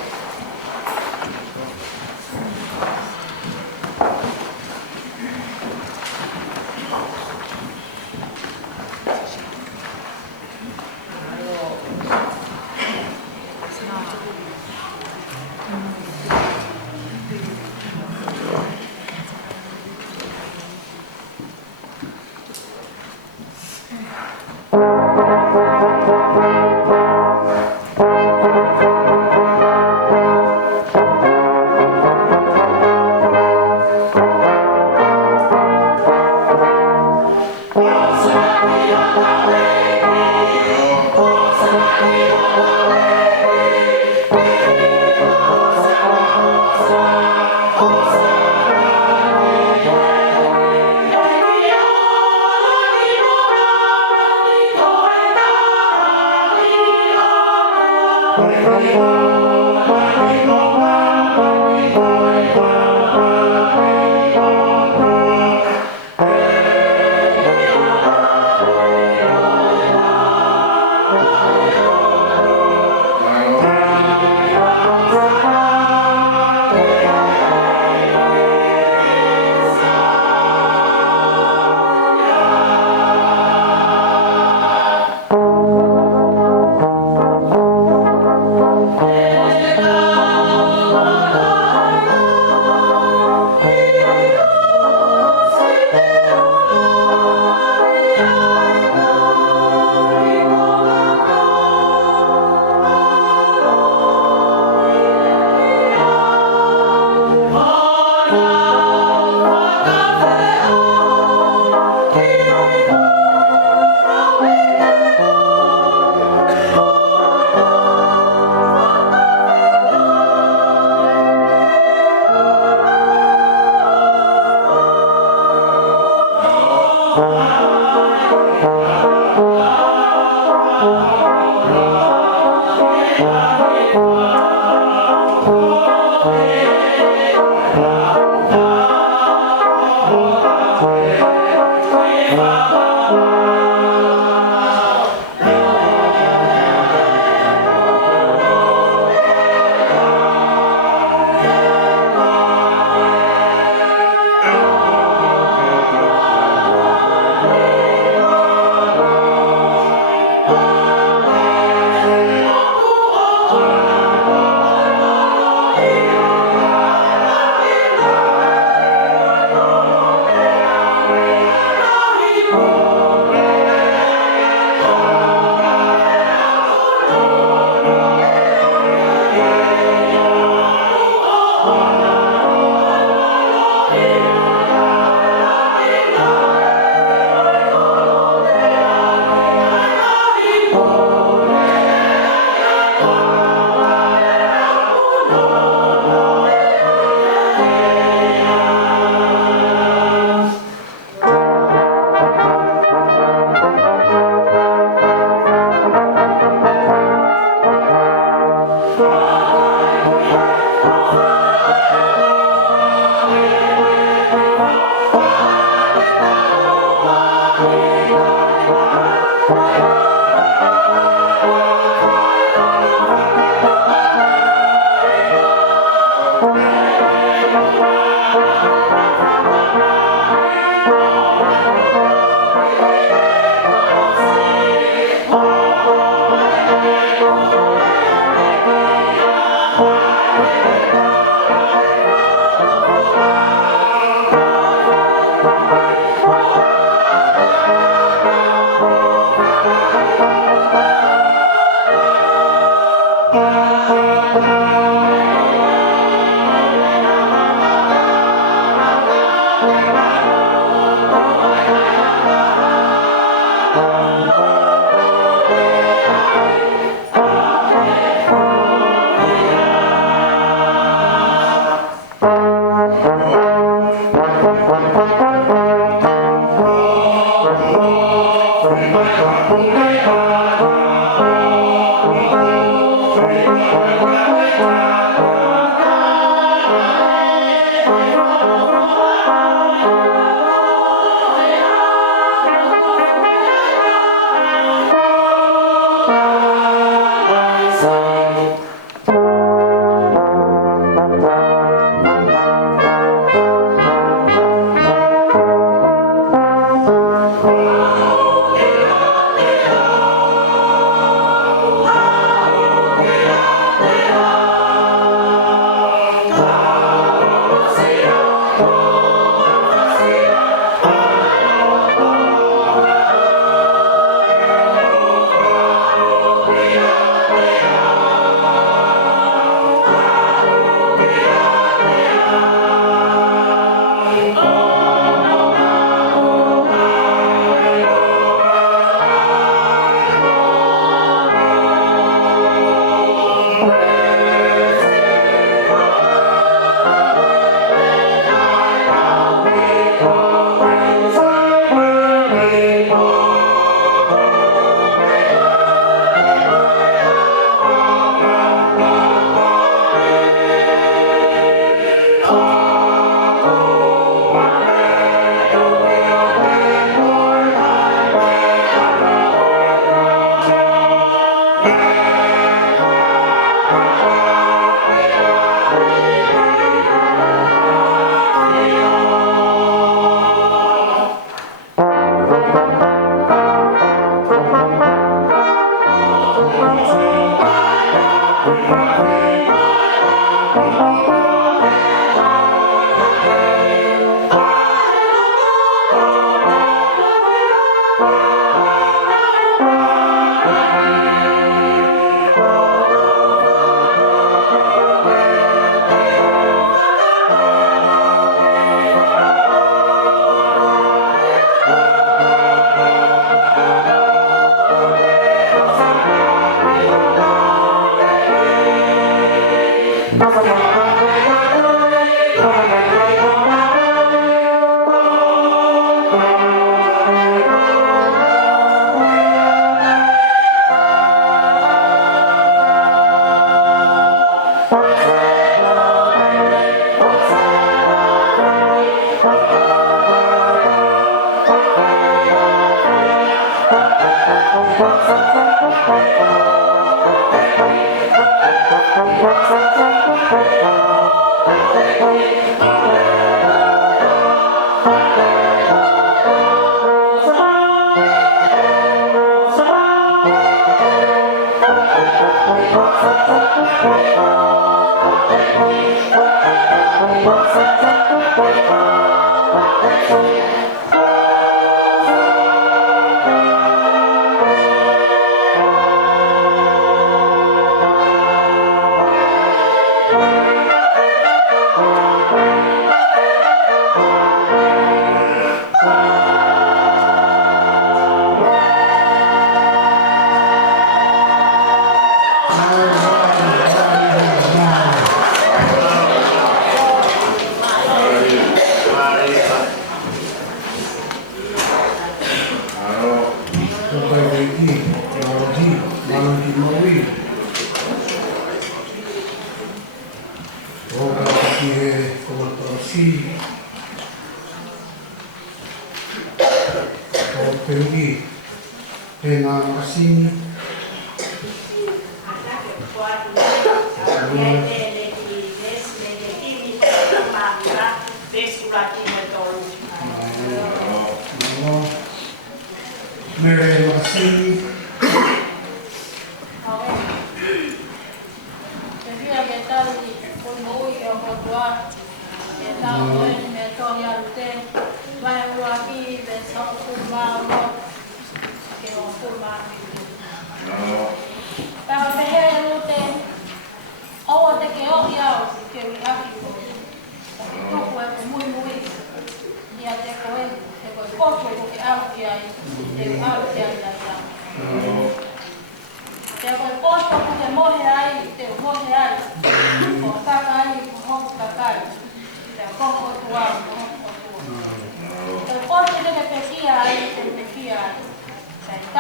Koko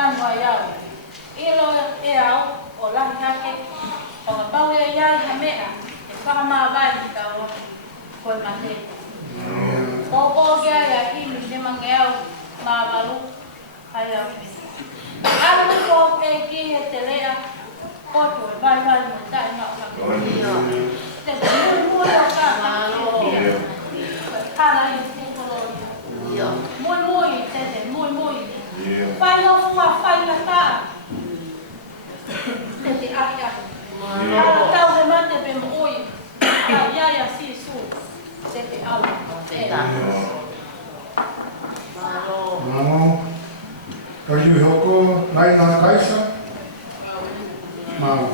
tanu ai au. Ilo e au o lahi hake o ka pau e iai ha mea e whakamawai ki tau koe mate. Popo kia ia imi te mange au mawalu hai au. Alu ko e ki e te lea koto e vai vai mo tai ma o te mui o ka hala i te koloria. Mui te mui. Whai o fua whai na tā. Te te ahi ahi. Tau he mate pe mo oi. Ka iaia si su. Te te au. Mano. Kariu hoko, nai nā kaisa. Mano.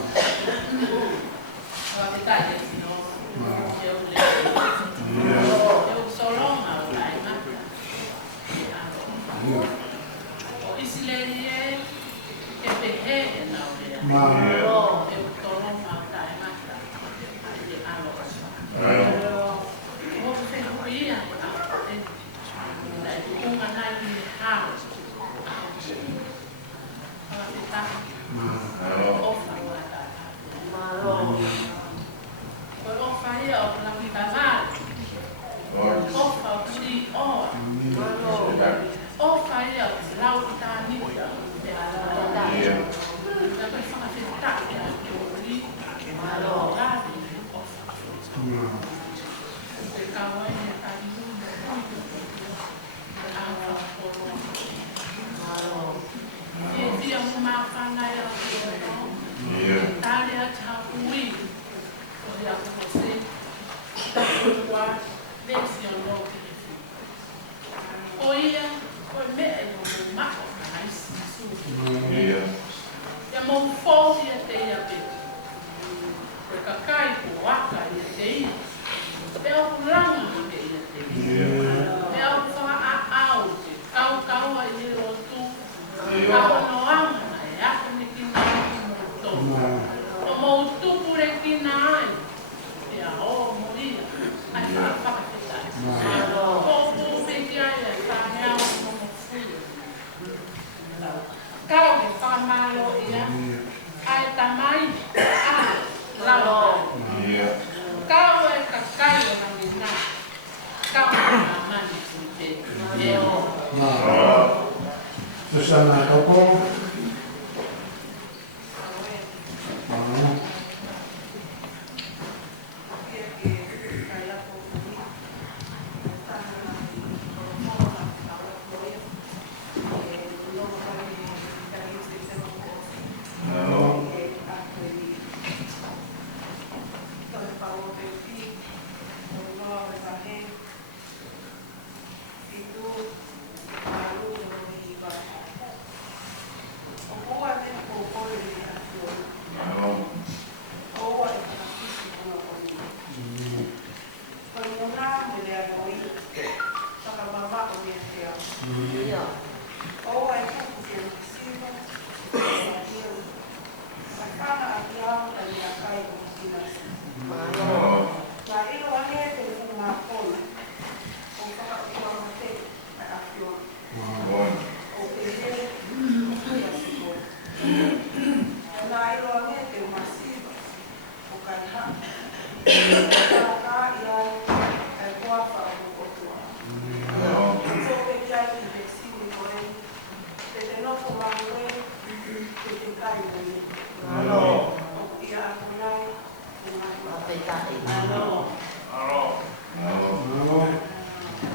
Susana Toko.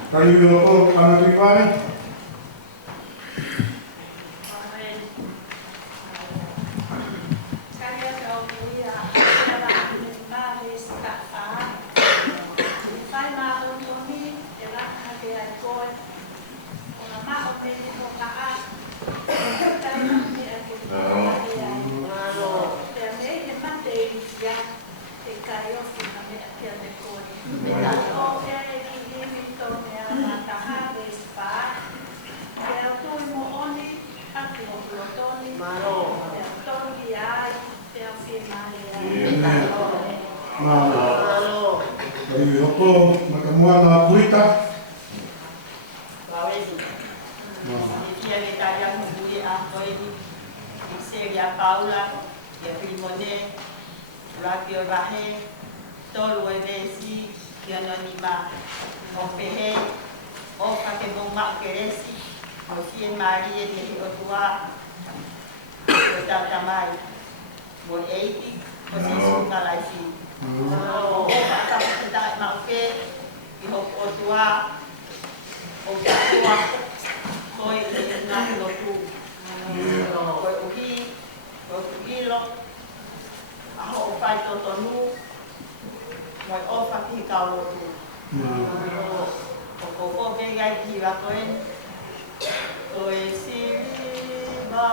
Kariu hoko, ana tipai. Kariu hoko, makamuana puita. le taya muli a koini. Seria Paula, e Rimone, Rapio Bahe, Tolu e Vesi, que anonima, o Pehe, o Fakeboma Keresi, o Fien Maria de Otua, o Tatamai, o Eiki, o Sisuka Laisi. O Fakabita Mauke, e o Otua, o Tatua, o Eiki Lotu. Kilo, ako ufay totonu, may ofa kikalo tu. Koko kaya kira koen, koe siba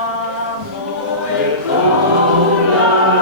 mo ekula.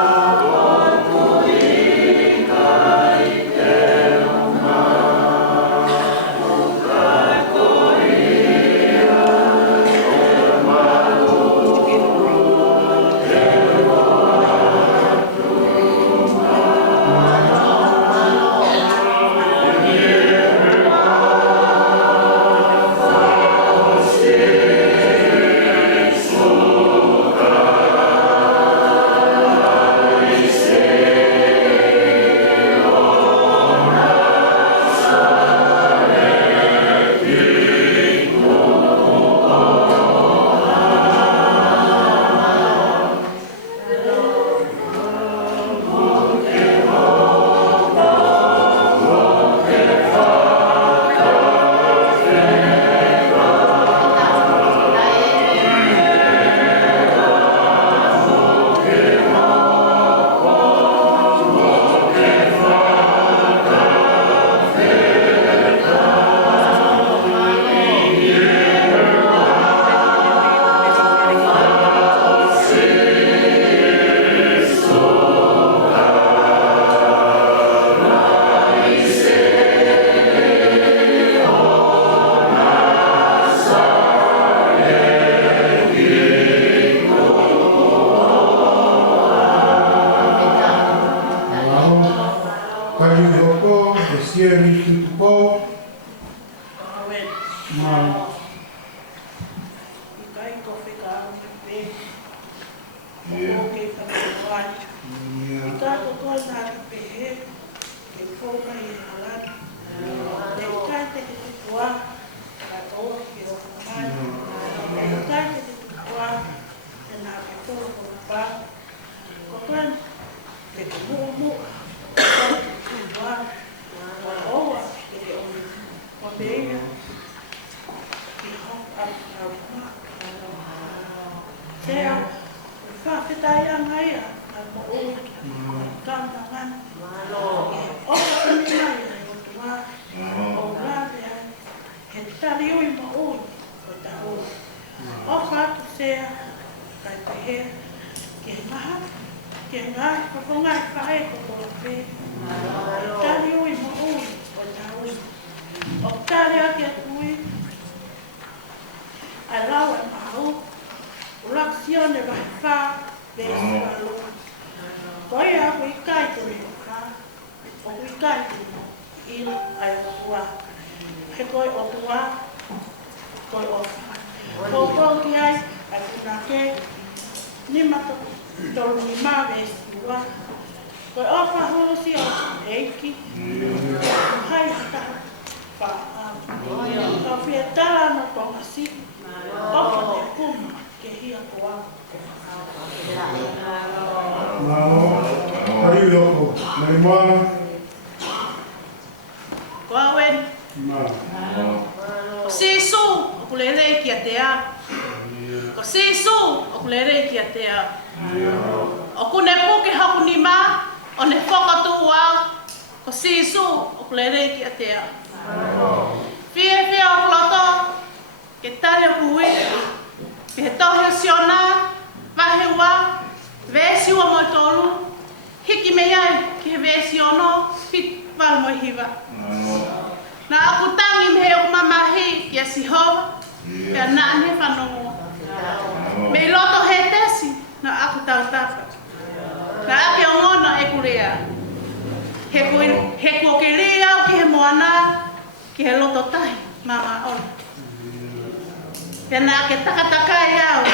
Pena ke takataka e au,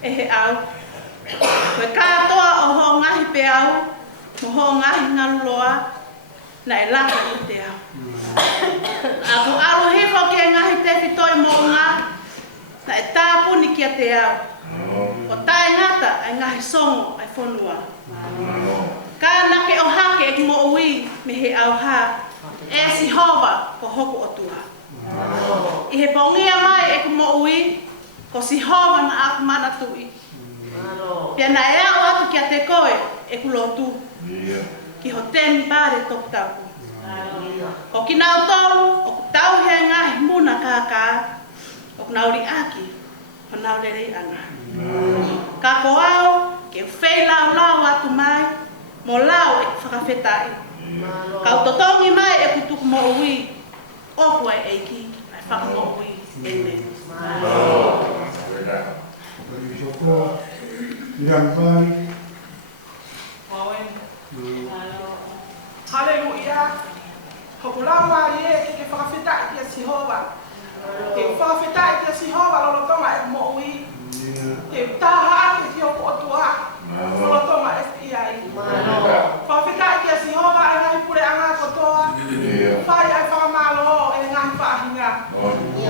e he au. Koe kātoa o ho ngahi pe au, mo ho ngahi ngaluloa, na e laka i te au. Ako aru hiko ki e ngahi te whitoi mo ngā, na e tāpuni ki a te au. O tae ngata ai ngahi songo ai whonua. Ka nake o hake e mo ui me he au ha, e si hova ko hoko o tua. I he pongia mai e mo ui, ko si hova na aku mana tui. Pia na e au atu ki a te koe e kulotu. Ki ho temi pare toku tauku. Ko ki nau tolu, o ku tau he ngahi muna kākā, o ku nauri aki, o nau lerei anga. Ka ko au, ke whei lau atu mai, mo lau e whakawhetai. Kau totongi mai e kutuku mo ui, oku ai eiki, ai whakamo ui, ene. Hallelujah. Hokulama ye ke whakawhetai ki a Sihova. Ke whakawhetai ki a Sihova lolotonga e mo ui. Ke taha ake ki o otua. Lolotonga e iai. Whakawhetai ki a Sihova e ngai pure anga kotoa. Whai ai whakamalo e ngai whahinga.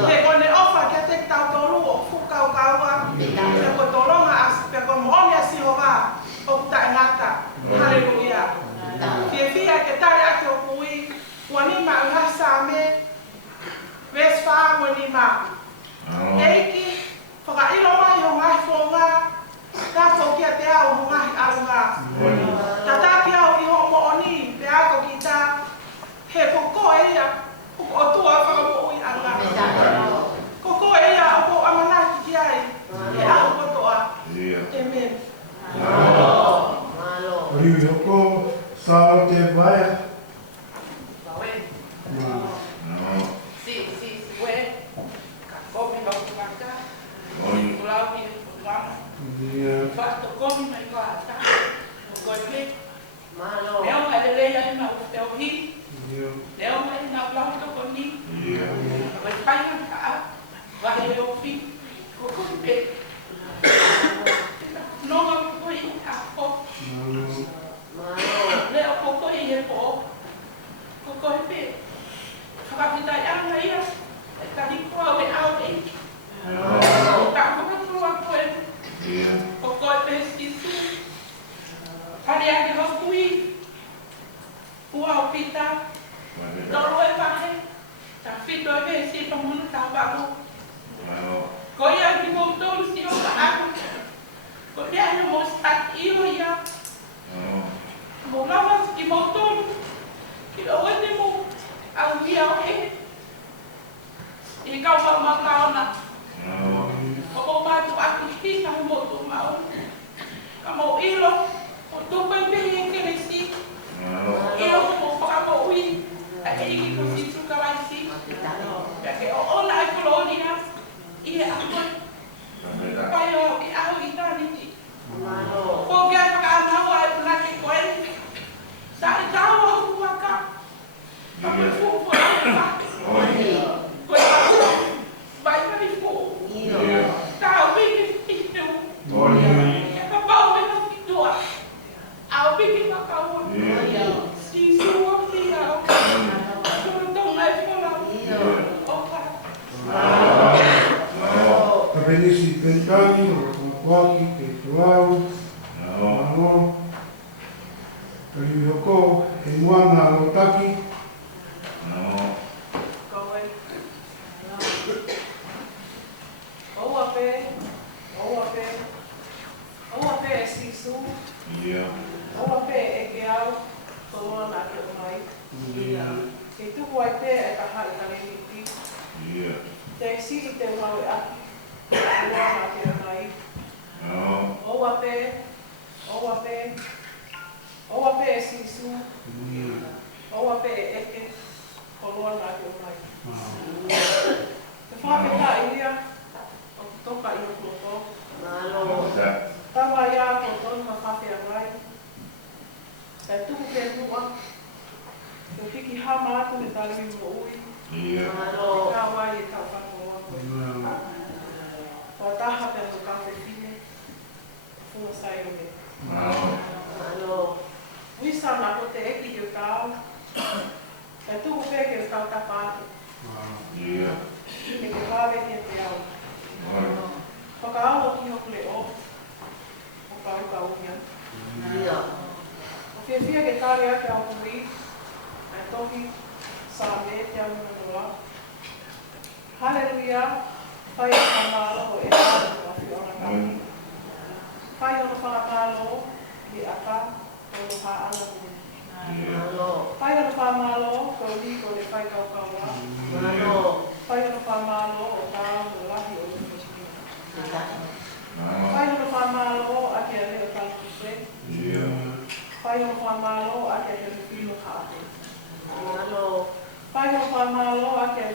Ke kone ofa ki a te tau tolu o fukau kaua. Ke kotolonga pe ko moongi a Sihova. O kuta e ngata. Hallelujah. Ke fia ke tare ake o kui. Wanima ngasa me. Vespa wanima. Eiki. Whakailo mai ho ngai whonga. Ka whokia te au ho ngai arunga. Tataki au i ho mooni. Pe ako ki ta. He koko eia. Koko o tua whakamo ui anga. Koko eia o ko amanaki ki ai. He au kotoa. Amen. Riu hoko, sao te vai. Fatto come mai guarda, con me, leo mai lei ai ma leo hi, leo mai na blauto con ni, vai fai un ca, vai leo fi, con me, non ho poi un capo, leo poco e po, poco e pe, capita ya mai ya, sta di qua e out e, sta come tu a quel. O koi pesquisu, kare ake hokui, ua o pita, toro e pahe, ta fito e pesi e pamunu ta babu. Koi ake mo tolu si o ka aku, koi ake mo stak iyo ia, mo lamas ki mo tolu, ki lo wete mo au ia o e, I kau pa makaona. O mātu aku ki ka mo tu mau. Ka mo ilo, o tu pa pehe keresi. Ilo mo pa mo ui. Ake iki ko si tu ka lai si. Ake o ona ai kolonia. Ie aku. Pai o I au I tani ki. Ko kia ka anau ai puna ke koe. Sa I tau o huaka. Ka me fufu ai ka. Koe ka bai mai fu. Tao bigi fitu. Ka pau me no fitua. Au bigi ka kau. Si suo fia. Turu tonga e fola. Opa. Ka penisi pentani, o waki, ke tuau. Mano. Ka riu hoko, e moana o taki. Oua pe e sisu. Oua pe e ke au. Tolona na ke o mai. Ke tuku ai pe e ka hai ka leliti. Te si I te mau e aki. Tolona na ke o mai. Oua pe e sisu. Oua pe e eke. Tolona na ke o mai. Te whapeta ia. O toka I o koko. Tawa ia ko tonu ma whawhia mai. Te tuku pe mua. Te hiki hama atu me taliwi mo ui. Ka wai e tau whakoa. Ia. E ke kawe ke te au. Whakaalo ki hoku le o. O ka uka unia. O whiawhia ke tāre ake au kui. E toki sa me te au noa. Hallelujah. Whai o whamalo o e tāre o whiona ka. Whai o whamalo ki aka o ha ala muni. Whai o whamalo ko li ko le whai kau kaua. Whai o whamalo o ka o lahi o le whiawhia. Whai o whamalo ake a leo talukuse. Whai o whamalo ake a leo whilo haate. Whai o whamalo ake a